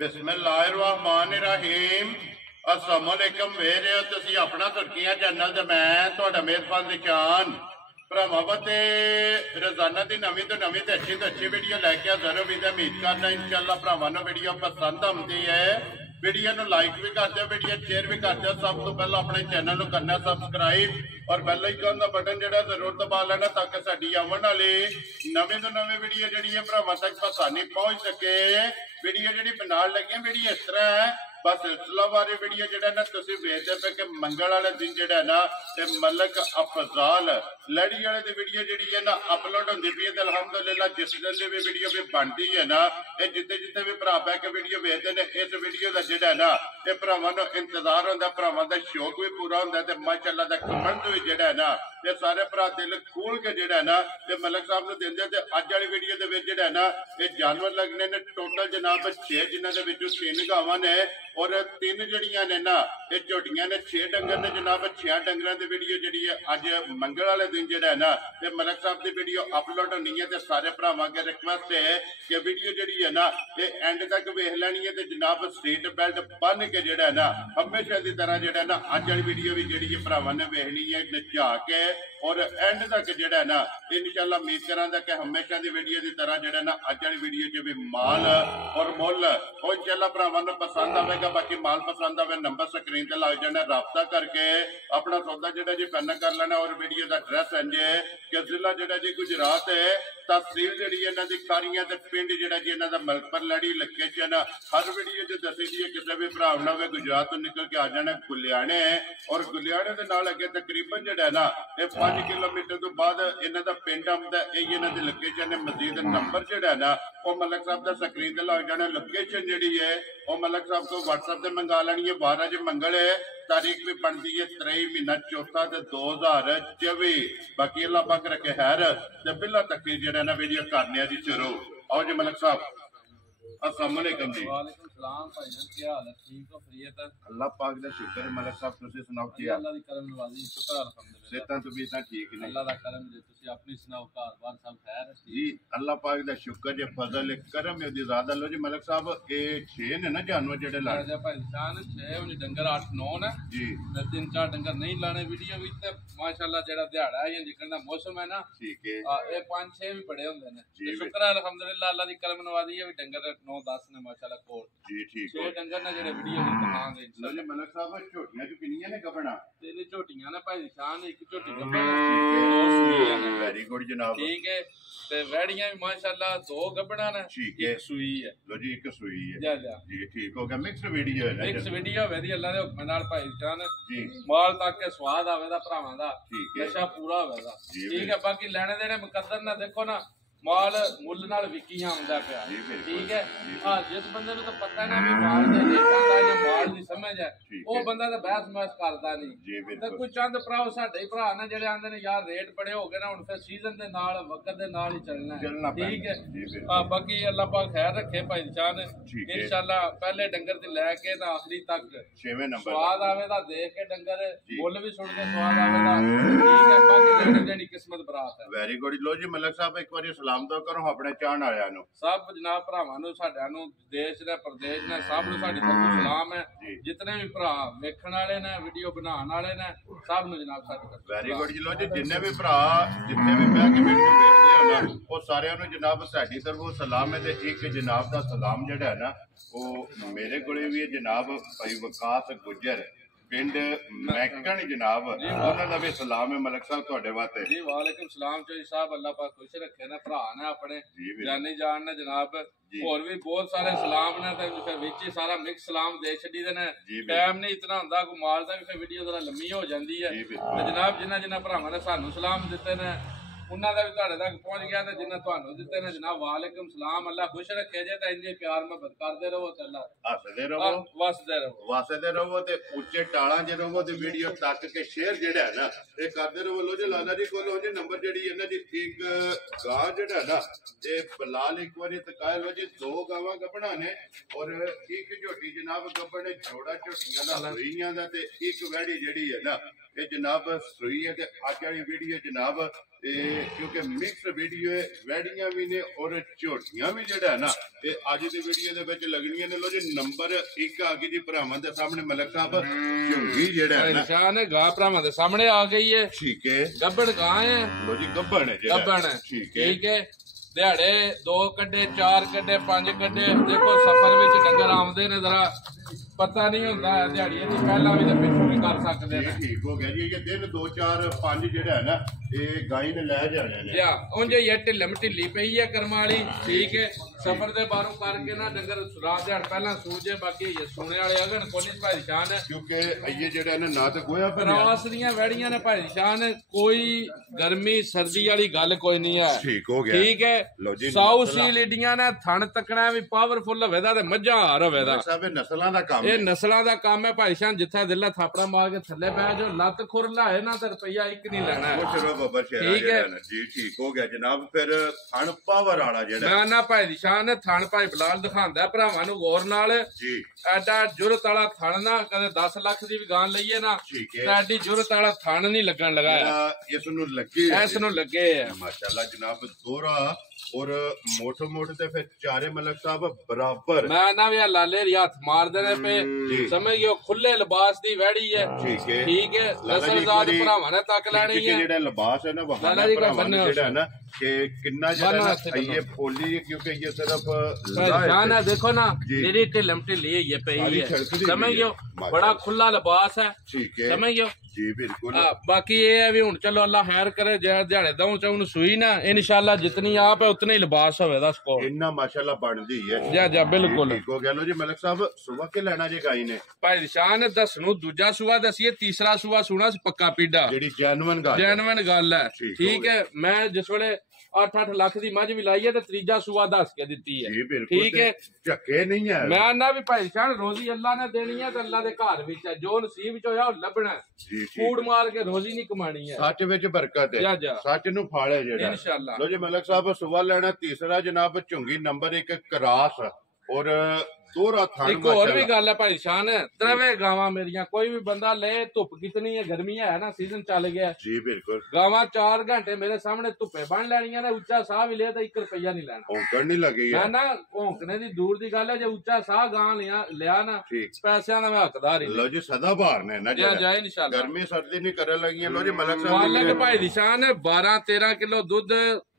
बिस्मिल्लाहिर्रहमानिर्रहीम अस्सलामुअलैकुम वेख रहे हो तुसी अपना तुर्कियां चैनल ते मैं तुहाडा मेजबान निशान भरावां ते रोजाना की नवीं तो अच्छी वीडियो लैके हाजिर उम्मीद करना इंशाअल्लाह भरावां नूं वीडियो पसंद आउंदी है। वीडियो नूं लाइक भी कर दो, वीडियो शेयर भी कर दो। सब तो पहले अपने चैनल नूं करना सबसक्राइब और बैल आइकन का बटन जिहड़ा जरूर दबा लेना ताकि साडी आउण वाली नवीं तो नवीं वीडियो जिहड़ी है भरावां तक आसानी पहुंच सके। वीडियो जिहड़ी बनाउण लगे वीडियो इस तरह है, बस सिलसिलावार वीडियो जिहड़ा ना तुसीं वेखदे पे कि मंगल वाले दिन जिहड़ा ना ते मलक अफजाल लड़ी वाले दी वीडियो जिहड़ी है ना अपलोड होंदी पई है। ते अल्हम्दुलिल्लाह जिस दिन दी भी वीडियो भी बनदी है ना, ये जिथे जिथे भी भरा बह के वीडियो वेखदे ने इस वीडियो का जिहड़ा ना ते भरावां नूं इंतजार हुंदा, भरावां दा शौक भी पूरा हुंदा ते माशाअल्लाह दा कमेंट भी जिहड़ा ना ते सारे भरा दिल खोल के जिहड़ा ना ते मलक साहब नूं दिंदे। ते अज वाली वीडियो दे विच जिहड़ा ना ये जानवर लगने ने टोटल जनाब 6, जिन्हां दे विचों 3 गावां ने और 3 जड़ियां ने ना ये झोटियां ने। 6 डंगर ने जनाब। 6 डंगरां दी वीडियो जिहड़ी है अज मंगल वाले दिन जिहड़ा है ना ते मलक साहब दी वीडियो अपलोड होनी है। ते सारे भरावां के रिक्वेस्ट है कि वीडियो जिहड़ी है ना ये एंड तक वेख लैनी है। ते जनाब सीट बेल्ट बन के जिहड़ा है ना हमेशा की तरह जिहड़ा ना अज वाली वीडियो भी जिहड़ी है भरावां ने वेखनी है नचा के और एंड तक जिहड़ा ना इंशाअल्लाह उम्मीद करांगा कि हमेशा की वीडियो की तरह जिहड़ा ना अज वाली वीडियो च भी माल और मुल और इंशाअल्लाह भरावां नूं पसंद आवेगा। बाकी माल पसंद आवे नंबर स्क्रीन ते लग जाना, राबता करके अपना सौदा जिहड़ा जी फाइनल कर लेना। और वीडियो का एड्रैस इंज है कि जिला जिहड़ा जी गुजरात है, तहसील जिहड़ी इन्हां दी कारियां ते पिंड जिहड़ा जी इन्हां दा मलकपुर लड़ी लोकेशन हर वीडियो च दसी दी है। किसी भी भरा ना होवे गुजरात तो निकल के आ जाना गुलियाने और गुलियाने दे नाल अगे तकरीबन जिहड़ा है ना ये 5 किलोमीटर तो बाद इन्हां दा पिंड आउंदा। यही इन्हां दी लोकेशन है। मजीद नंबर जिहड़ा है ना वो मलक साहब दा स्क्रीन ते लग जाना। लोकेशन जिहड़ी है वो मलक साहब को व्हाट्सएप से मंगा लैनी है। 12 च मंगल है, तारीख भी बनती है 23 महीना चौथा 2024। बाकी अल्लाह पाक रखे खैर ते बिल्ला तक जिहड़ा ना वीडियो करने जी शुरू। आओ जी मलक साहब, अस्सलाम वालेकुम जी। वालेकुम सलाम भाईजान, क्या हाल है? ठीक हो? खैरियत है? अल्लाह पाक दा शुक्र है। मलक साहब तुसी सुनाओ क्या? अल्लाह दी करम नवाजी, शुक्र अल्हम्दुलिल्लाह। सेहतां तो भी इतना ठीक ने? अल्लाह दा करम जे तुसी अपनी सुनाओ, घर बार सब खैर? जी अल्लाह पाक दा शुक्र जे फजल करम है दी ज़्यादा। लो जी मलक साहब ये 6 ने ना जानवर जेडे लाने? राजा भाईजान 6 उनी डंगर 8-9 ने जी ते 3-4 डंगर नहीं लाने वीडियो विच। ते माशाअल्लाह जेड़ा दिहाड़ा है या जिकन दा मौसम है ना ठीक है ये 5-6 भी बड़े होंदे ने। ते शुक्र है अल्हम्दुलिल्लाह, अल्लाह दी करम नवाजी है। डंगर 9-10 ने माशाअल्लाह कोल जी ठीक 6 डंगर ने जेड़े वीडियो विच दिखांगे लो इंशाअल्लाह। जी मलक साहब झोटियां जो किनियां ने गबना? 3 झोटियां ने भाईजान, एक झोटी गब्बन ठीक है, 2 सूईयां ने। वेरी गुड जनाब। ठीक है ते वैड़ियां भी माशाअल्लाह 2 गब्बना ने, ठीक है, एक सूई है। लो जी एक सुई है जा जा जी ठीक हो गया। मिक्स वीडियो है ना? मिक्स वीडियो वेदी अल्लाह दे हुक्म नाल भाईजान जी माल तक के स्वाद आवे दा भरावां दा, ठीक है नशा पूरा होवे दा। जी ठीक है, बाकी लेने देने मुकद्दर ना देखो ना माल मुੱਲ ਨਾਲ ਵਿਕੀਆਂ ਆਉਂਦਾ ਪਿਆ। जी बिल्कुल ठीक है हाँ, जिस बंदे ਨੂੰ ਤਾਂ ਪਤਾ ਨਾ ਵੀ ਮਾਲ ਦੇ ਰੇਟਾਂ ਦਾ ਜਾਂ ਮਾਲ ਦੀ ਸਮਝ ਹੈ ਉਹ ਬੰਦਾ ਤਾਂ ਬਹਿਸ ਮਹਿਸ ਕਰਦਾ जी ਨਹੀਂ। ਤੇ बिल्कुल ਕੋਈ ਚੰਦ ਭਰਾ ਸਾਡੇ ਭਰਾ ਨਾ ਜਿਹੜੇ ਆਂਦੇ ਨੇ ਯਾਰ ਰੇਟ ਬੜੇ ਹੋ ਗਏ ਨਾ ਹੁਣ ਫਿਰ ਸੀਜ਼ਨ ਦੇ ਨਾਲ ਵਕਤ ਦੇ ਨਾਲ ਹੀ ਚੱਲਣਾ चलना ਹੈ। ठीक है जी बिल्कुल हाँ, बाकी अल्लाह पाक खैर रखे भाई जान ठीक है। इंशाल्लाह। पहले डंगर ते लैके ना आखिरी तक 6वें नंबर स्वाद आवे दा देख के डंगर जी। मुੱਲ भी सुन के स्वाद आवे दा। ठीक है, बाकी लेने देनी किस्मत बरात है। Very good. लो जी मलक साहब एक बार सलाम तो करो अपने चाहण वालियां नु। सब जनाब भरावां नूं साडियां नूं देश ने प्रदेश ने सब नूं साडी तरफों सलाम है। जी जितने भी भरा वेखण वाले ने वीडियो बनाने वाले ने सब नूं जनाब साडी तरफों वेरी गुड जी। लो जी जिन्ने भी भरा जितने भी बह के वीडियो देखदे हो ना वो सारियां नु जनाब साडी तरफों सलाम है। ते एक जनाब दा सलाम जेड़ा है ना वो मेरे कोले भी है जनाब भाई वकास गुजर पिंड मैकन जनाब, उन्हां दा भी सलाम है मलक साहब तुहाडे वास्ते। जी वालेकुम सलाम चौधरी साहब, अल्लाह पाक खुश रखे ने भरा ने अपने जी बिल्कुल जानी जान ने जनाब। और भी बहुत सारे सलाम ने ते फिर विच ही सारा मिक्स सलाम दे छड़ी दे ने। जी टाइम नहीं इतना हुंदा कोई माल दा भी फिर वीडियो जरा लम्मी हो जांदी है। जी ते बिल्कुल जनाब जिन्ना जिन्ना भरावां ने सानू सलाम दिते ने उन्हां दा भी तुहाडे तक पहुंच गया ते जिन्ना तुहानू दिते ने जनाब वालेकुम सलाम। अल्लाह खुश रखे जे ते इंजे प्यार मोहब्बत करदे रहो ते अल्लाह हसदे रहो वसदे रहो वासदे रहो ते उच्चे टाला जे रहो ते वीडियो तक के शेयर जेड़ा है ना ये करदे रहो। लो जी लाला जी कोलो जी नंबर जेड़ी है ना जी एक गां जेड़ा ना ये बलाल एक बारी तकाए। लो जी 2 गावां गबना ने और एक झोटी जनाब गबने जोड़ा झोटियां दा सुईयां दा ते एक वैड़ी जेड़ी है ना ये जनाब सुई है। ते अज वाली वीडियो जनाब ਕਿਉਂਕਿ ਮਿਕਸ ਵੀਡੀਓ ਹੈ, ਵੈੜੀਆਂ ਵੀ ਨੇ ਔਰ ਝੋਟੀਆਂ ਵੀ ਜਿਹੜਾ ਨਾ ਇਹ ਅੱਜ ਦੀ ਵੀਡੀਓ ਦੇ ਵਿੱਚ ਲੱਗਣੀਆਂ ਨੇ। ਲੋ ਜੀ ਨੰਬਰ 1 ਆ ਗਈ ਜੀ ਭਰਾਵਾਂ ਦੇ ਸਾਹਮਣੇ ਮਲਕ ਸਾਹਿਬ ਝੁੰਗੀ ਜਿਹੜਾ ਹੈ ਨਾ ਨਿਸ਼ਾਨ ਗਾਂ ਭਰਾਵਾਂ ਦੇ ਸਾਹਮਣੇ ਆ ਗਈ ਹੈ। ਠੀਕ ਹੈ ਗੱਬੜ ਗਾਂ ਹੈ। ਲੋ ਜੀ ਗੱਬਣ ਹੈ ਜਿਹੜਾ ਗੱਬਣ ਠੀਕ ਹੈ। ਦਿਹਾੜੇ 2 ਕੱਢੇ 4 ਕੱਢੇ 5 ਕੱਢੇ ਦੇਖੋ ਸਫ਼ਰ ਵਿੱਚ ਡੰਗਰ ਆਉਂਦੇ ਨੇ ਜਰਾ ਪਤਾ ਨਹੀਂ ਹੁੰਦਾ ਦਿਹਾੜੀ ਦੀ ਪਹਿਲਾਂ ਵੀ ਤੇ ਪਿੱਛੋਂ ਵੀ ਕਰ ਸਕਦੇ ਨੇ। ਠੀਕ ਹੋ ਗਿਆ ਜੀ ਇਹ ਦਿਨ 2 4 5 ਜਿਹੜਾ ਹੈ ਨਾ ਇਹ ਗਾਈ ਨੇ ਲੈ ਜਾਣੇ ਨੇ ਯਾ ਉਂਝ ਇਹ ਢਿੱਲਮ ਢਿੱਲੀ ਪਈ ਹੈ ਕਰਮ ਵਾਲੀ ਠੀਕ ਹੈ। ਸਫ਼ਰ ਦੇ ਬਾਹਰੋਂ ਕਰਕੇ ਨਾ ਡੰਗਰ ਰਾਤ ਦਿਹਾੜ ਪਹਿਲਾਂ ਸੂਜੇ ਬਾਕੀ ਇਹ ਸੋਨੇ ਵਾਲੇ ਅਗਨ ਕੋਲੀ ਭਾਈ ਸ਼ਾਨ ਕਿਉਂਕਿ ਇਹ ਜਿਹੜਾ ਨਾ ਨਾ ਤੇ ਗੋਇਆ ਰਾਸ ਦੀਆਂ ਵੈੜੀਆਂ ਨੇ ਭਾਈ ਸ਼ਾਨ ਕੋਈ ਗਰਮੀ ਸਰਦੀ ਵਾਲੀ ਗੱਲ ਕੋਈ ਨਹੀਂ ਹੈ। ਠੀਕ ਹੋ ਗਿਆ ਠੀਕ ਹੈ। ਸਾਊ ਸੀ ਲੀਡੀਆਂ ਨੇ ਥਣ ਤੱਕਣਾ ਵੀ ਪਾਵਰਫੁਲ ਹੋਵੇ ਦਾ ਤੇ ਮੱਝਾਂ ਹਾਰ ਹੋਵੇ ਦਾ। ਸਭ ਨਸਲਾਂ ਦਾ ਕੰਮ ਇਹ ਨਸਲਾਂ ਦਾ ਕੰਮ ਹੈ ਭਾਈ ਸ਼ਾਨ। ਜਿੱਥੇ ਦਿਲ ਥਾਪੜਾ ਮਾਰ ਕੇ ਥੱਲੇ ਬਹਿ ਜਾਓ ਲੱਤ ਖੁਰ ਲਾਏ ਨਾ ਤੇ ਰੁਪਈਆ 1 ਨਹੀਂ ਲੈਣਾ ਠੀਕ ਹੈ ਜੀ। ਠੀਕ ਹੋ ਗਿਆ ਜਨਾਬ। ਫਿਰ ਥਣ ਪਾਵਰ ਵਾਲਾ ਜਿਹੜਾ ਮੈਂ ਨਾ ਭਾਈ ਸ਼ਾਨ ਥਣ ਭਾਈ ਬਲਾਲ ਦਿਖਾਉਂਦਾ ਭਰਾਵਾਂ ਨੂੰ ਗੌਰ ਨਾਲ ਜੀ। ਐਡਾ ਜੁਰਤ ਵਾਲਾ ਥਣ ਨਾ ਕਦੇ 10 ਲੱਖ ਦੀ ਵੀ ਗਾਂ ਲਈਏ ਨਾ ਤੇ ਐਡੀ ਜੁਰਤ ਵਾਲਾ ਥਣ ਨਹੀਂ ਲੱਗਣ ਲਗਾਇਆ ਇਸ ਨੂੰ ਲੱਗੇ ਆ ਮਾਸ਼ਾਅੱਲਾ ਜਨਾਬ। ਦੋਹਰਾ और मोटो मोटे ते फिर चारे मलक साहब बराबर मैं ना भी लाले रियात मार देने पे समझ गयो खुले लिबास दी वैड़ी है। ठीक है नसलजात भरावां ने तक लेनी है जेड़ा लिबास है ना वहां भरावां ने जेड़ा है ना कि कितना जेड़ा ये फोली है क्योंकि ये सिर्फ जान है देखो ना मेरी ढिलम ढिली है ये पे ही है समझ गयो बड़ा खुला लिबास है। ठीक है समझ गयो जी बिल्कुल। बाकी ये है भी हुन चलो अल्लाह खैर करे दिहाड़े दऊं चाहूं सुई ना इंशाल्लाह जितनी आप है उतने ही लिबास होवेगा स्कोर इन्ना माशाल्लाह बनदी है। जा जा बिल्कुल ठीक हो गया। लो जी मलिक साहब सुबह के लेना जी गाई ने भाई निशान दस नु दूजा सुबह दसिए तीसरा सुबह सुना पक्का पीडा जेडी जेन्युइन गल है। ठीक है मैं जिस वेले 8-8 लाख दी मझ भी लाई है तो तीजा सुबह दस के दी है। ठीक है झक्के नहीं है मैं ना भी भाई शान रोजी अल्लाह ने देनी है तो अल्लाह दे घर विच है जो नसीब च होया लभना कूड़ मार के रोजी नहीं कमानी है। सच विच बरकत है सच नु फाड़ है जेड़ा इंशाल्लाह। लो जी मलिक साहब सुबह लेना तीसरा जनाब झुंगी नंबर 1 क्रास और दोहरा थान। एक और भी गल है भाई शान त्रवे गावां मेरियां कोई भी बंदा ले धुप कितनी है गर्मी है ना सीजन चल गया जी बिल्कुल गावां 4 घंटे मेरे सामने धुप्पे बन लेनियां ने उच्चा साह भी ले तो 1 रुपया नहीं लेना औंकड़ नहीं लगी है ना औंकने दी दूर दी गल है जो उच्चा साह गां लिया ना पैसियां दा मैं हकदार ही। लो जी सदाबहार ने ना जाए इंशाल्लाह गर्मी सर्दी नहीं करन लगी। लो जी मलिक साहब मालिक भाई दी शान 12-13 किलो दूध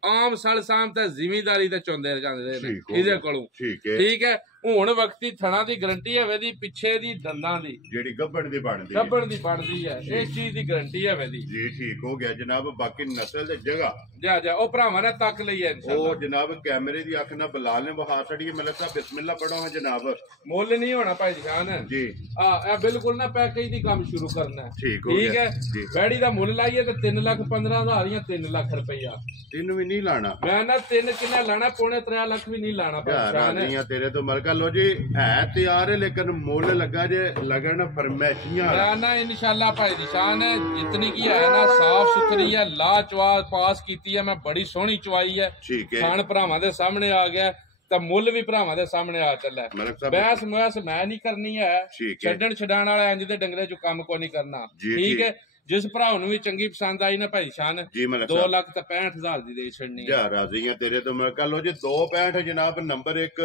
आम सड़ शाम ते जिमीदारी ते चोंदे जांदे ने इहदे कोलों। ठीक है हुण वक्ती थणा दी गारंटी है वेदी पिछे दी दंदां दी जेडी गब्बण दी बनदी है इस चीज दी गारंटी है वेदी जी। ठीक हो गया जनाब। बाकी नस्ल दे जगह जा ओ भरावां ने तक लई है इंशाल्लाह। ओ जनाब कैमरे दी अख ना बलाल ने बहा छड़ी मलिक साहब बिस्मिल्लाह पढ़ो है जनाब। मुल नहीं होना भाई जान जी ए बिल्कुल ना पैकेज दी काम शुरू करना है। ठीक है बैड़ी दा मुल लाइए ते 3,15,000 या 3 लाख रुपया 3 भी नहीं लाना मैं ना 3 किन्ना लाना 2.5 लाख भी नहीं लाना भाई तेरे तो मलका। लो जी है तैयार है लेकिन मुल लगा जे लगन फरमैशियां ना इंशाल्लाह भाई निशान है जितनी की है ना साफ सुथरी है ला चवा पास की है मैं बड़ी सोहनी चवाई है। ठीक है खान भरावां दे सामने आ गया तो मुल भी भरावां दे सामने आ चला है। बहस महस मैं नहीं करनी है छड्डण छडाण वाले इंज दे डंगरे चो काम को नहीं करना। ठीक है जिस भरा भी चंगी पसंद आई ना भाई शान 2,65,000 दी दे छड़नी है। राजी है तेरे तो मैं कह लो जी 2.65 जनाब नंबर 1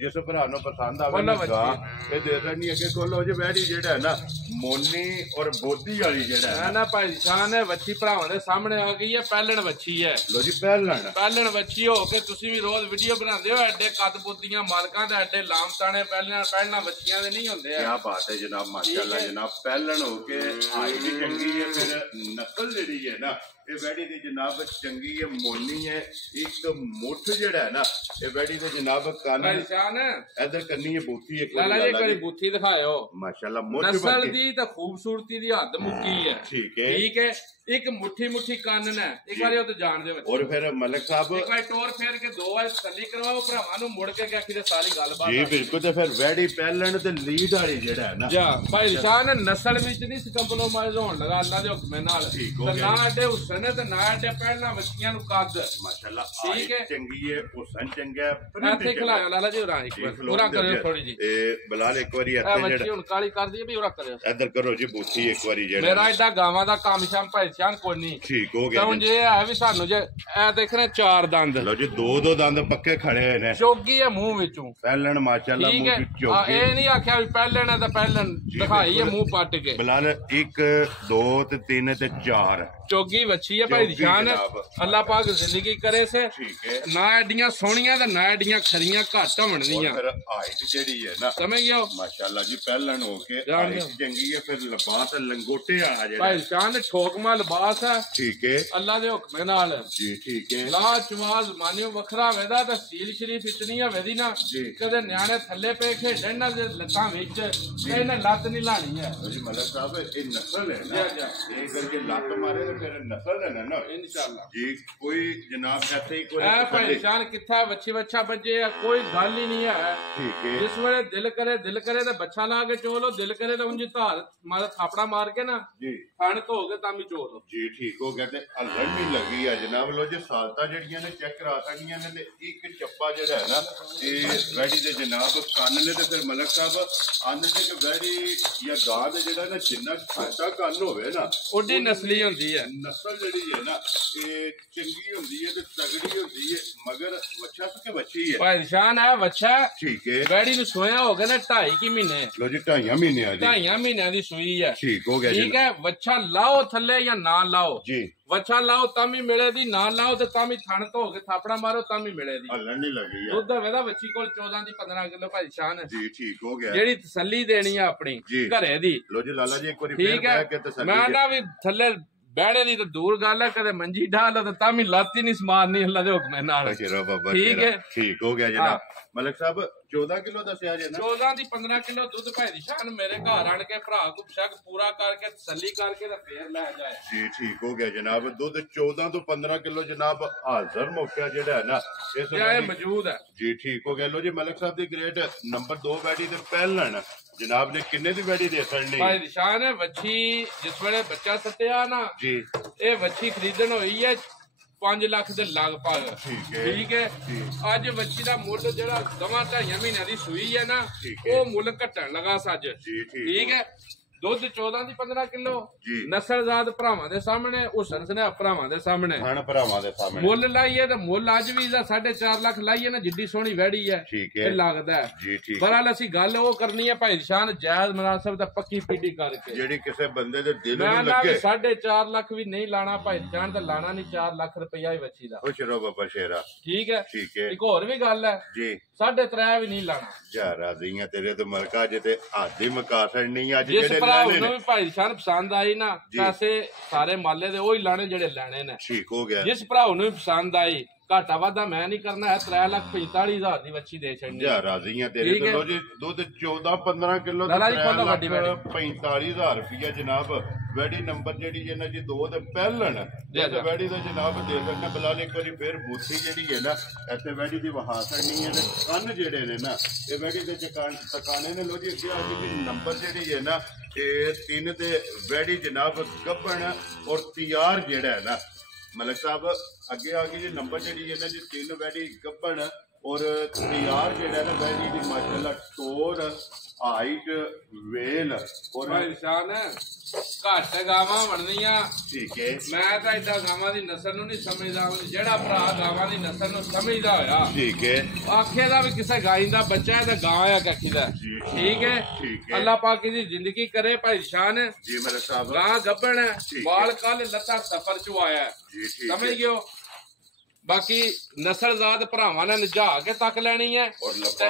जिस भरा नु पसंद आवे ना ये दे देनी है। खोलो जी बैठी जेड़ा है ना मोनी और बोधी वाली जेड़ा है ना भाई शान है वच्छी भरावां दे सामने आ गई है पहलण वच्छी है। लो जी पहलण वच्छी हो के तुसी भी रोज वीडियो बनांदे हो एडे कद बुद्धियां मालकां दे एडे लामताने पहलण वच्छियां दे नहीं हुंदे। क्या बात है जनाब माशाल्लाह जनाब पहलण हो के आई भी चंगी है फिर नस्ल जी है ना ये वैडी दी जनाब चंगी है मोनी है एक मुठ जेड़ा है ना ये वैडी दी जनाब कान इधर करनी है बूथी एक बारी बूथी दिखाओ माशाल्लाह नस्ल दी ते खूबसूरती दी हद मुक्की है। ठीक है एक मुट्ठी कानन है एक बार तो जान दे और फिर मलिक साहब एक बार टोर फेर के 2 बार तसल्ली करवाओ भरावां नु मुड़ के आखी सारी गलबात जी बिल्कुल। ते फिर वैडी पहलण ते लीड वाली जेड़ा है ना जा भाई शान नस्ल विच नहीं कंप्रोमाइज होण लगा अल्लाह दे हुक्म नाल ना अड्डे हुसन ਧੌਣ ਨੇ ਤੇ ਨਾ ਐਡੇ ਪਹਿਲਾਂ ਬੱਚੀਆਂ ਨੂੰ ਕੱਦ ਮਾਸ਼ਾਅੱਲਾ ਠੀਕ ਹੈ ਚੰਗੀ ਹੈ ਹੁਸਨ ਚੰਗਾ ਇੱਥੇ ਖਿਲਾਇਓ ਲਾਲਾ ਜੀ ਹੋਰਾਂ ਇੱਕ ਵਾਰ ਪੂਰਾ ਕਰਿਓ ਥੋੜੀ ਜੀ ਇਹ ਬਲਾਲ ਇੱਕ ਵਾਰੀ ਇੱਥੇ ਜਿਹੜਾ ਬੱਚੀ ਹੁਣ ਕਾਲੀ ਕਰਦੀ ਹੈ ਵੀ ਹੋਰਾਂ ਕਰਿਓ ਇੱਧਰ ਕਰੋ ਜੀ ਬੂਥੀ ਇੱਕ ਵਾਰੀ ਜਿਹੜਾ ਮੇਰਾ ਐਡਾ ਗਾਵਾਂ ਦਾ ਕੰਮ ਸ਼ਾਮ ਪਹਿਚਾਨ ਕੋਈ ਨਹੀਂ ਠੀਕ ਹੋ ਗਿਆ ਹੁਣ ਜੇ ਹੈ ਵੀ ਸਾਨੂੰ ਜੇ ਇਹ ਦੇਖਣਾ 4 ਦੰਦ ਲਓ ਜੀ ਦੋ ਦੰਦ ਪੱਕੇ ਖੜੇ ਹੋਏ ਨੇ ਚੋਗੀ ਹੈ ਮੂੰਹ ਵਿੱਚੋਂ ਪਹਿਲਣ ਮਾਸ਼ਾਅੱਲਾ ਠੀਕ ਮੂੰਹ ਹੈ ਵਿੱਚ ਚੋਗੀ ਇਹ ਨਹੀਂ ਆਖਿਆ ਵੀ ਪਹਿਲਣ ਹੈ ਤਾਂ ਪਹਿਲਣ ਦਿਖਾਈ ਹੈ ਮੂੰਹ ਪੱਟ ਕੇ ਬਲਾਲ 1 2 ਤੇ 3 ਤੇ 4 ਚੋਗੀ ਵੱਛੀ ਹੈ ਭਾਈ ਨਿਸ਼ਾਨ ਅੱਲਾਹ ਪਾਕ ਜ਼ਿੰਦਗੀ ਕਰੇ ਸੇ ਠੀਕ ਹੈ ਨਾ ਐਡੀਆਂ ਸੋਹਣੀਆਂ ਤੇ ਨਾ ਐਡੀਆਂ ਖਰੀਆਂ ਘੱਟ ਹੋਣਗੀਆਂ ਫਿਰ ਹਾਈਟ ਜਿਹੜੀ ਹੈ ਨਾ ਸਮਝ ਗਿਓ ਮਾਸ਼ਾਅੱਲਾ ਜੀ ਪਹਿਲਣ ਹੋ ਕੇ ਹਾਈਟ ਚੰਗੀ ਹੈ ਫਿਰ ਲਿਬਾਸ ਲੰਗੋਟੇ ਆ ਜਿਹੜੇ ਭਾਈ ਨਿਸ਼ਾਨ ਠੋਕਮਾ ਲਿਬਾਸ ਹੈ ਠੀਕ ਹੈ ਅੱਲਾਹ ਦੇ ਹੁਕਮ ਨਾਲ ਜੀ ਠੀਕ ਹੈ ਲਾ ਚਵਾਜ਼ ਮਾਨਿਓ ਵੱਖਰਾ ਵੇਦਾ ਤਾਂ ਸੀਲ ਸ਼ਰੀਫ ਇਤਨੀ ਆ ਵੇਦੀ ਨਾ ਕਦੇ ਨਿਆਣੇ ਥੱਲੇ ਪੇ ਖੇਡਣ ਨਾ ਲੱਤਾਂ ਵਿੱਚ ਇਹਨੇ ਲੱਤ ਨਹੀਂ ਲਾਣੀ ਹੈ ਜੀ ਮਲਕ ਸਾਹਿਬ ਇਹ ਨਸਲ ਹੈ ਨਾ ਇਹ ਕਰਕੇ ਲੱਤ ਮਾਰੇ ਫਿਰ ਨਸਲ ਹੈ ਨਾ ਇਨਸ਼ਾਅੱਲਾ ਜੀ ਕੋਈ ਜਨਾਬ ਇੱਥੇ ਹੀ ਕੋਈ ਐ ਭਾਈ ਨਿਸ਼ਾਨ ਕਿੱਥਾ ਵੱਛੀ ਵੱਛਾ ਬੱਜੇ ਆ ਕੋਈ ਗੱਲ ਹੀ ਨਹੀਂ ਹੈ ਠੀਕ ਹੈ ਜਿਸ ਵੇਲੇ ਦਿਲ ਕਰੇ ਤੇ ਬੱਚਾ ਲਾ ਕੇ ਚੋਲੋ ਦਿਲ ਕਰੇ ਤਾਂ ਉਂਝ ਧਾਰ ਮਾਰਾ ਥਾਪੜਾ ਮਾਰ ਕੇ ਨਾ ਜੀ ਖਾਣ ਧੋ ਕੇ ਤਾਂ ਵੀ ਚੋਲੋ ਜੀ ਠੀਕ ਹੋ ਗਿਆ ਤੇ ਹਲਣ ਨਹੀਂ ਲੱਗੀ ਆ ਜਨਾਬ ਲੋ ਜੇ ਸਾਲਤਾ ਜਿਹੜੀਆਂ ਨੇ ਚੈੱਕ ਕਰਾ ਸਕਦੀਆਂ ਨੇ ਤੇ ਇੱਕ ਚੱਪਾ ਜਿਹੜਾ ਹੈ ਨਾ ਇਹ ਵੈਡੀ ਦੇ ਜਨਾਬ ਕੰਨ ਨੇ ਤੇ ਫਿਰ ਮਲਕ ਸਾਹਿਬ ਆਂਦੇ ਨੇ ਕਿ ਵੈਡੀ ਜਾਂ ਗਾਂ ਦੇ ਜਿਹੜਾ ਨਾ ਜਿੰਨਾ ਛੋਟਾ ਕੰਨ ਹੋਵੇ ਨਾ ਓਡੀ ਨਸਲੀ ਹੁੰਦੀ ਹੈ ਨਸਲ ਜਿਹੜੀ ਹੈ ਨਾ ਇਹ ਚੰਗੀ ਹੁੰਦੀ ਹੈ ਤੇ ਤਗੜੀ ਹੁੰਦੀ ਹੈ ਮਗਰ ਵੱਛਾ ਕਿ ਵੱਛੀ ਹੈ ਭਾਈ ਨਿਸ਼ਾਨ ਹੈ ਵੱਛਾ ਠੀਕ ਹੈ ਵੈਡੀ ਨੂੰ ਸੋਇਆ ਹੋ ਗਏ ਨੇ 2.5 ਮਹੀਨੇ ਲੋ ਜੀ 2.5 ਮਹੀਨਿਆਂ ਦੀ 2.5 ਮਹੀਨਿਆਂ ਦੀ ਸੂਈ ਹੈ ਠੀਕ ਹੋ ਗਿਆ ਠੀਕ ਹੈ ਵੱਛਾ ਲਾਓ ਥੱਲੇ ਜਾਂ ਨਾ ਲਾਓ ਜੀ ਵੱਛਾ ਲਾਓ ਤਾਂ ਵੀ ਮਿਲੇ ਦੀ ਨਾ ਲਾਓ ਤੇ ਤਾਂ ਵੀ ਥਣ ਧੋ ਕੇ ਥਾਪੜਾ ਮਾਰੋ ਤਾਂ ਵੀ ਮਿਲੇ ਦੀ ਹਲਣ ਨਹੀਂ ਲੱਗੀ ਦੁੱਧ ਵੇਦਾ ਵੱਛੀ ਕੋਲ 14 ਦੀ 15 ਕਿਲੋ ਭਾਈ ਨਿਸ਼ਾਨ ਜੀ ਠੀਕ ਹੋ ਗਿਆ ਜਿਹੜੀ ਤਸੱਲੀ ਦੇਣੀ ਆ ਆਪਣੀ ਘਰੇ ਦੀ ਲੋ ਜੀ ਲਾਲਾ ਜੀ ਇੱਕ ਵਾਰੀ ਠੀਕ ਹੈ ਮੈਂ ਨਾ ਵੀ ਥੱਲੇ ਬਹਿਣੇ ਦੀ ਤਾਂ ਦੂਰ ਗੱਲ ਹੈ ਕਦੇ ਮੰਜੀ ਢਾਲੋ ਤੇ ਤਾਂ ਵੀ ਲੱਤ ਹੀ ਨਹੀਂ ਸਮਾਰਨੀ ਅੱਲਾ ਦੇ ਹੁਕਮ ਨਾਲ ਠੀਕ ਹੈ ਠੀਕ ਹੋ ਗਿਆ ਜਨਾਬ ਮਲਕ ਸਾਹਿਬ 14 ਕਿਲੋ ਦੱਸਿਆ ਜੇ ਨਾ 14 ਦੀ 15 ਕਿਲੋ ਦੁੱਧ ਭਾਈ ਨਿਸ਼ਾਨ ਮੇਰੇ ਘਰ ਆਣ ਕੇ ਭਰਾ ਕੁਪ ਸ਼ੱਕ ਪੂਰਾ ਕਰਕੇ ਤਸੱਲੀ ਕਰਕੇ ਤੇ ਫੇਰ ਲੈ ਜਾਏ ਜੀ ਠੀਕ ਹੋ ਗਿਆ ਜਨਾਬ ਦੁੱਧ 14 ਤੋਂ 15 ਕਿਲੋ ਜਨਾਬ ਹਾਜ਼ਰ ਮੌਕਾ ਜਿਹੜਾ ਹੈ ਨਾ ਇਹ ਮੌਜੂਦ ਹੈ ਜੀ ਠੀਕ ਹੋ ਗਿਆ ਲੋ ਜੀ ਮਲਕ ਸਾਹਿਬ ਦੀ ਗ੍ਰੇਡ ਨੰਬਰ 2 ਬੈਡੀ ਤੇ ਪਹਿਲਣ ਜਨਾਬ ਨੇ ਕਿੰਨੇ ਦੀ ਬੈਡੀ ਦੇ ਸਕਣੀ ਭਾਈ ਨਿਸ਼ਾਨ ਵੱਛੀ ਜਿਸ ਵੇਲੇ ਬੱਚਾ ਸੱਤਿਆ ਨਾ ਜੀ ਇਹ ਵੱਛੀ ਖਰੀਦਣ ਹੋਈ ਹੈ 5 ਲੱਖ ਦੇ ਲਗਭਗ ਠੀਕ ਹੈ ਅੱਜ ਵੱਛੀ ਦਾ ਮੁੱਲ ਜਿਹੜਾ 2.5 ਮਹੀਨਿਆਂ ਦੀ ਸੂਈ ਹੈ ਨਾ ਉਹ ਮੁੱਲ ਘਟਣ ਲਗਾ ਸੱਜ ਠੀਕ ਹੈ ਦੁੱਧ 14 ਦੀ 15 ਕਿਲੋ ਨਸਲਜ਼ਾਦ ਭਰਾਵਾਂ ਦੇ ਸਾਹਮਣੇ ਹੁਸਨ ਸਨੇਹ ਭਰਾਵਾਂ ਦੇ ਸਾਹਮਣੇ ਭਰਾਵਾਂ ਦੇ ਸਾਹਮਣੇ ਮੁੱਲ ਲਾਈਏ ਤੇ ਮੁੱਲ ਅੱਜ ਵੀ 4.5 ਲੱਖ ਲਾਈਏ ਨਾ ਜਿੱਡੀ ਸੋਹਣੀ ਵੈੜੀ ਹੈ ਇਹ ਲੱਗਦਾ ਬਹਰਾਲ ਅਸੀਂ ਗੱਲ ਉਹ ਕਰਨੀ ਹੈ ਭਾਈ ਨਿਸ਼ਾਨ ਜਾਇਜ਼ ਮੁਨਾਸਬ ਤੇ ਪੱਕੀ ਪੀਟੀ ਕਰਕੇ ਜਿਹੜੀ ਕਿਸੇ ਬੰਦੇ ਦੇ ਦਿਲ ਨੂੰ ਲੱਗੇ 4.5 ਲੱਖ ਵੀ ਨਹੀਂ ਲਾਣਾ ਭਾਈ ਨਿਸ਼ਾਨ ਤੇ ਲਾਣਾ ਨਹੀਂ 4 ਲੱਖ ਰੁਪਇਆ ਹੀ ਵੱਛੀ ਦਾ ਖੁਸ਼ ਰਹੋ ਬਾਬਾ ਸ਼ੇਰਾ ਠੀਕ ਹੈ ਇੱਕ ਹੋਰ ਵੀ ਗੱਲ ਹੈ ਜੀ 3.5 ਵੀ ਨਹੀਂ ਲਾਣਾ ਜਾ ਰਾਜ਼ੀਆਂ ਤੇਰੇ ਤੇ ਮਲਕਾ ਜੇ ਤੇ ਆਦੀ ਮਕਾਸੜ ਨਹੀਂ ਅੱਜ ਜਿਹੜੇ ਉਹਨੂੰ ਵੀ ਭਾਈ ਨਿਸ਼ਾਨ ਪਸੰਦ ਆਈ ਨਾ ਪੈਸੇ ਸਾਰੇ ਮਾਲੇ ਦੇ ਉਹ ਹੀ ਲਾਣੇ ਜਿਹੜੇ ਲੈਣੇ ਨੇ ਠੀਕ ਹੋ ਗਿਆ ਜਿਸ ਭਰਾ ਨੂੰ ਵੀ ਪਸੰਦ ਆਈ ਘਾਟਾ ਵਾਧਾ ਮੈਂ ਨਹੀਂ ਕਰਨਾ ਹੈ 3,45,000 ਦੀ ਵੱਛੀ ਦੇ ਛੱਡਣੀ ਜਾ ਰਾਜ਼ੀਆਂ ਤੇਰੇ ਤੋਂ ਜੀ ਦੁੱਧ 14-15 ਕਿਲੋ ਤੇ 3,45,000 ਰੁਪਇਆ ਜਨਾਬ ਵੈਡੀ ਨੰਬਰ ਜਿਹੜੀ ਹੈ ਨਾ ਜੀ 2 ਤੇ ਪਹਿਲਣ ਵੈਡੀ ਦਾ ਜਨਾਬ ਦੇ ਸਕਦੇ ਬਲਾਲ ਇੱਕ ਵਾਰੀ ਫੇਰ ਬੂਥੀ ਜਿਹੜੀ ਹੈ ਨਾ ਇੱਥੇ ਵੈਡੀ ਦੀ ਵਹਾ ਸਕਣੀ ਹੈ ਤੇ ਕੰਨ ਜਿਹੜੇ ਨੇ ਨਾ ਇਹ ਵੈਡੀ ਦੇ ਟਕਾਣੇ ਨੇ ਲੋ ਜੀ ਅੱਗੇ ਆ ਜੀ ਨੰਬਰ ਜਿਹੜੀ ਹੈ ਨਾ ਇਹ 3 ਤੇ ਵੈਡੀ ਜਨਾਬ ਗੱਭਣ ਔਰ ਤਿਆਰ ਜਿਹੜਾ ਹੈ ਨਾ ਮਲਕ ਸਾਹਿਬ ਅੱਗੇ ਆ ਗਈ ਜੀ ਨੰਬਰ ਜਿਹੜੀ ਹੈ ਨਾ ਜੀ 3 ਵੈਡੀ ਗੱਭਣ ਔਰ ਤਿਆਰ ਜਿਹੜਾ ਨਾ ਵੈਡੀ ਦੀ ਮਾਸ਼ਾਅੱਲਾ ਟੋਰ ਹਾਈਟ ਵੇਲ ਔਰ ਨਿਸ਼ਾਨ ਘੱਟ ਗਾਵਾਂ ਬਣਨੀਆਂ ਠੀਕ ਹੈ ਮੈਂ ਤਾਂ ਏਦਾਂ ਗਾਵਾਂ ਦੀ ਨਸਲ ਨੂੰ ਨਹੀਂ ਸਮਝਦਾ ਜਿਹੜਾ ਭਰਾ ਗਾਵਾਂ ਦੀ ਨਸਲ ਨੂੰ ਸਮਝਦਾ ਹੋਇਆ ਠੀਕ ਹੈ ਆਖੇ ਦਾ ਵੀ ਕਿਸੇ ਗਾਈ ਦਾ ਬੱਚਾ ਹੈ ਤਾਂ ਗਾਂ ਆ ਕੱਖੀ ਦਾ ਠੀਕ ਹੈ ਅੱਲਾਹ ਪਾਕ ਦੀ ਜ਼ਿੰਦਗੀ ਕਰੇ ਭਾਈ ਨਿਸ਼ਾਨ ਜੀ ਮੇਰੇ ਸਾਹਿਬ ਗਾਂ ਗੱਭਣ ਹੈ ਬਾਲ ਕੱਲ ਲੱਤਾਂ ਸਫਰ ਚ ਆਇਆ ਸਮਝ ਗਿਓ ਬਾਕੀ ਨਸਲਜ਼ਾਦ ਭਰਾਵਾਂ ਨੇ ਨਜਾ ਕੇ ਤੱਕ ਲੈਣੀ ਹੈ ਤੇ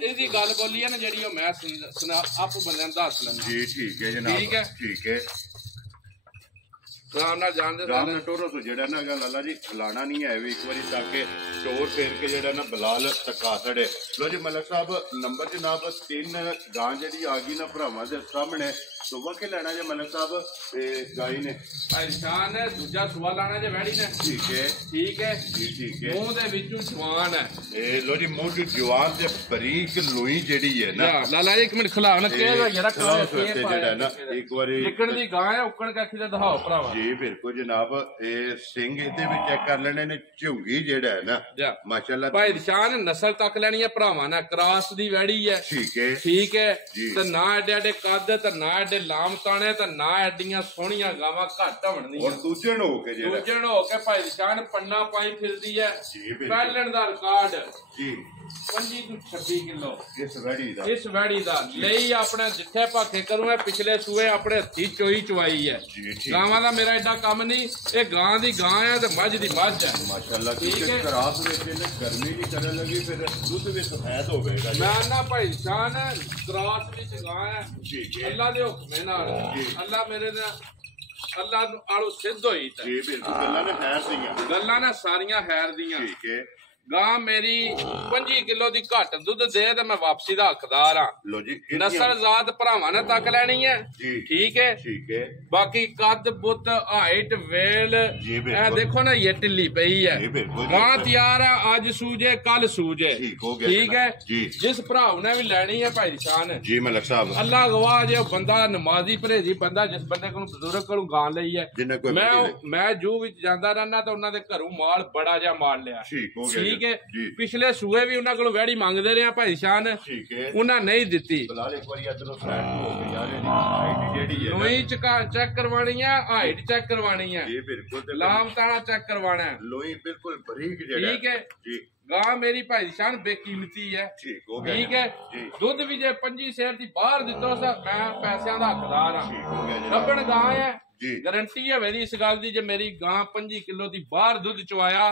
ਇਹਦੀ ਗੱਲ ਬੋਲੀ ਹੈ ਨਾ ਜਿਹੜੀ ਉਹ ਮੈਂ ਆਪ ਬੰਦਿਆਂ ਦਾ ਦੱਸ ਲੈਣਾ ਜੀ ਠੀਕ ਹੈ ਜਨਾਬ ਠੀਕ ਹੈ ਰਾਮ ਨਾਲ ਜਾਣਦੇ ਰਾਮ ਟੋਰੋ ਤੋਂ ਜਿਹੜਾ ਨਾ ਲਾਲਾ ਜੀ ਖਲਾਣਾ ਨਹੀਂ ਹੈ ਵੀ ਇੱਕ ਵਾਰੀ ਤਾਂ ਕਿ ਟੋਰ ਫੇਰ ਕੇ ਜਿਹੜਾ ਨਾ ਬਲਾਲ ਟਕਾ ਛੜੇ ਲੋ ਜੀ ਮਲਕ ਸਾਹਿਬ ਨੰਬਰ ਜਨਾਬ 3 ਗਾਂ ਜਿਹੜੀ ਆ ਗਈ ਨਾ ਭਰਾਵਾਂ ਦੇ ਸਾਹਮਣੇ ਸੁਬਾ ਕੇ ਲੈਣਾ ਜੇ ਮਲਕ ਸਾਹਿਬ ਤੇ ਗਾਈ ਨੇ ਨਿਸ਼ਾਨ ਨੇ ਦੂਜਾ ਸੁਬਾ ਲਾਣਾ ਜੇ ਵੈੜੀ ਨੇ ਠੀਕ ਹੈ ਜੀ ਠੀਕ ਹੈ ਮੂੰਹ ਦੇ ਵਿੱਚੋਂ ਜਵਾਨ ਹੈ ਇਹ ਲੋ ਜੀ ਮੂੰਹ ਦੀ ਜਵਾਨ ਤੇ ਬਰੀਕ ਲੋਈ ਜਿਹੜੀ ਹੈ ਨਾ ਲਾਲਾ ਜੀ ਇੱਕ ਮਿੰਟ ਖਲਾਉਣ ਕਿਹਾ ਜਰਾ ਜਿਹੜਾ ਨਾ ਇੱਕ ਵਾਰੀ ਲਿਕਣ ਦੀ ਗਾਂ ਹੈ ਉੱਕਣ ਕੱਖੀ ਦਾ ਦਿਖਾਓ ਭਰਾਵਾ ਜੀ ਬਿਲਕੁਲ ਜਨਾਬ। ਇਹ ਸਿੰਘ ਇਹਦੇ ਵਿੱਚ ਚੈੱਕ ਕਰ ਲੈਣੇ ਨੇ, ਝੁੰਗੀ ਜਿਹੜਾ ਹੈ ਨਾ ਮਾਸ਼ਾਅੱਲਾ ਭਾਈ ਨਿਸ਼ਾਨ ਨਸਲ ਤੱਕ ਲੈਣੀ ਹੈ ਭਰਾਵਾਂ ਨਾਲ, ਕ੍ਰਾਸ ਦੀ ਵੈੜੀ ਹੈ। ਠੀਕ ਹੈ ਤੇ ਨਾ ਐਡੇ ਐਡੇ ਕੱਦ ਤੇ ਨਾ ਐਡੇ ਲਾਮ ਤਾਣੇ ਤੇ ਨਾ ਐਡੀਆਂ ਸੋਹਣੀਆਂ ਗਾਵਾਂ ਘੱਟ ਹੋਣੀਆਂ। ਦੂਜਣ ਹੋ ਕੇ ਭਾਈ ਨਿਸ਼ਾਨ ਪੰਨਾ ਪਾਈ ਫਿਰਦੀ ਹੈ। ਪਹਿਲਣ ਦਾ ਰਿਕਾਰਡ ਜੀ 25 ਤੋਂ 26 ਕਿਲੋ ਇਸ ਵੈੜੀ ਦਾ ਲਈ ਆਪਣੇ ਜਿੱਥੇ ਭਾਖੇ ਕਰੂੰਗਾ। ਪਿਛਲੇ ਸੂਏ ਆਪਣੇ ਹੱਥੀ ਚੋਈ ਚਵਾਈ ਹੈ। ਗਾਵਾਂ ਦਾ ਮੇਰਾ ਏਡਾ ਕੰਮ ਨਹੀਂ, ਇਹ ਗਾਂ ਦੀ ਗਾਂ ਹੈ ਤੇ ਮੱਝ ਦੀ ਮੱਝ ਹੈ ਮਾਸ਼ਾਅੱਲਾ। ਠੀਕ ਹੈ ਰਾਤ ਵਿੱਚ ਇਹਨੇ ਗਰਮੀ ਵੀ ਕਰਨ ਲੱਗੀ, ਫਿਰ ਦੁੱਧ ਵੀ ਸਫੈਦ ਹੋਵੇਗਾ। ਮੈਂ ਨਾ ਭਾਈ ਜਾਨ ਕਰਾਸ ਵਿੱਚ ਗਾਂ ਹੈ ਅੱਲਾ ਦੇ ਹੁਕਮੇ ਨਾਲ। ਅੱਲਾ ਮੇਰੇ ਨਾਲ ਅੱਲਾ ਆਲੂ ਸਿੱਧ ਹੋਈ ਤਾਂ ਜੀ ਬਿਲਕੁਲ ਗੱਲਾਂ ਨੇ ਖੈਰ ਦੀਆਂ, ਗੱਲਾਂ ਨੇ ਸਾਰੀਆਂ ਖੈਰ ਦੀਆਂ। ਠੀਕ ਹੈ ਗਾਂ ਮੇਰੀ 25 ਕਿਲੋ ਦੀ ਘੱਟ ਦੁੱਧ ਦੇ ਤੇ ਮੈਂ ਵਾਪਸੀ ਦਾ ਹੱਕਦਾਰ ਹਾਂ। ਲੋ ਜੀ ਨਸਲ ਜ਼ਾਤ ਭਰਾਵਾਂ ਨੇ ਤੱਕ ਲੈਣੀ ਹੈ। ਠੀਕ ਹੈ ਬਾਕੀ ਕੱਦ ਬੁੱਤ ਹਾਈਟ ਵੇਲ ਇਹ ਦੇਖੋ ਨਾ, ਇਹ ਢਿੱਲੀ ਪਈ ਹੈ। ਗਾਂ ਤਿਆਰ ਹੈ, ਅੱਜ ਸੂਜੇ ਕੱਲ ਸੂਜੇ। ਠੀਕ ਹੈ ਜਿਸ ਭਰਾ ਨੇ ਵੀ ਲੈਣੀ ਹੈ ਭਾਈ ਨਿਸ਼ਾਨ ਜੀ ਮਲਕ ਸਾਹਿਬ ਅੱਲਾ ਗਵਾਹ ਜੇ ਬੰਦਾ ਨਮਾਜ਼ੀ ਪਰਹੇਜ਼ੀ ਬੰਦਾ, ਜਿਸ ਬੰਦੇ ਕੋਲ ਬਜ਼ੁਰਗ ਕੋਲੋਂ ਗਾਂ ਲਈ ਹੈ। ਮੈਂ ਜੂ ਵਿੱਚ ਜਾਂਦਾ ਰਹਿਣਾ ਤਾਂ ਉਹਨਾਂ ਦੇ ਘਰੋਂ ਮਾਲ ਬੜਾ ਜਿਹਾ ਮਾਲ ਲਿਆ। ਠੀਕ ਹੈ ਪਿਛਲੇ ਸੂਏ ਵੀ ਉਹਨਾਂ ਕੋਲੋਂ ਵੈੜੀ ਮੰਗਦੇ ਰਹੇ ਭਾਈ ਨਿਸ਼ਾਨ, ਉਹਨਾਂ ਨਹੀਂ ਦਿੱਤੀ। ਲੋਈ ਚੈੱਕ ਕਰਵਾਣੀ ਹੈ, ਹਾਈਟ ਚੈੱਕ ਕਰਵਾਣੀ ਹੈ, ਲਾਮ ਤਾਣਾ ਚੈੱਕ ਕਰਵਾਣਾ ਹੈ। ਲੋਈ ਬਿਲਕੁਲ ਬਰੀਕ ਠੀਕ ਹੈ ਗਾਂ ਮੇਰੀ ਭਾਈ ਨਿਸ਼ਾਨ ਬੇਕੀਮਤੀ ਹੈ। ਠੀਕ ਹੈ ਦੁੱਧ ਵੀ ਜੇ 25 ਸ਼ੇਰ ਦੀ ਬਾਹਰ ਦਿੱਤੋ ਮੈਂ ਪੈਸਿਆਂ ਦਾ ਹੱਕਦਾਰ ਹਾਂ। ਲੱਭਣ ਗਾਂ ਹੈ, ਗਾਰੰਟੀ ਹੈ ਮੇਰੀ ਇਸ ਗੱਲ ਦੀ, ਜੇ ਮੇਰੀ ਗਾਂ 25 ਕਿਲੋ ਦੀ ਬਾਹਰ ਦੁੱਧ ਚਵਾਇਆ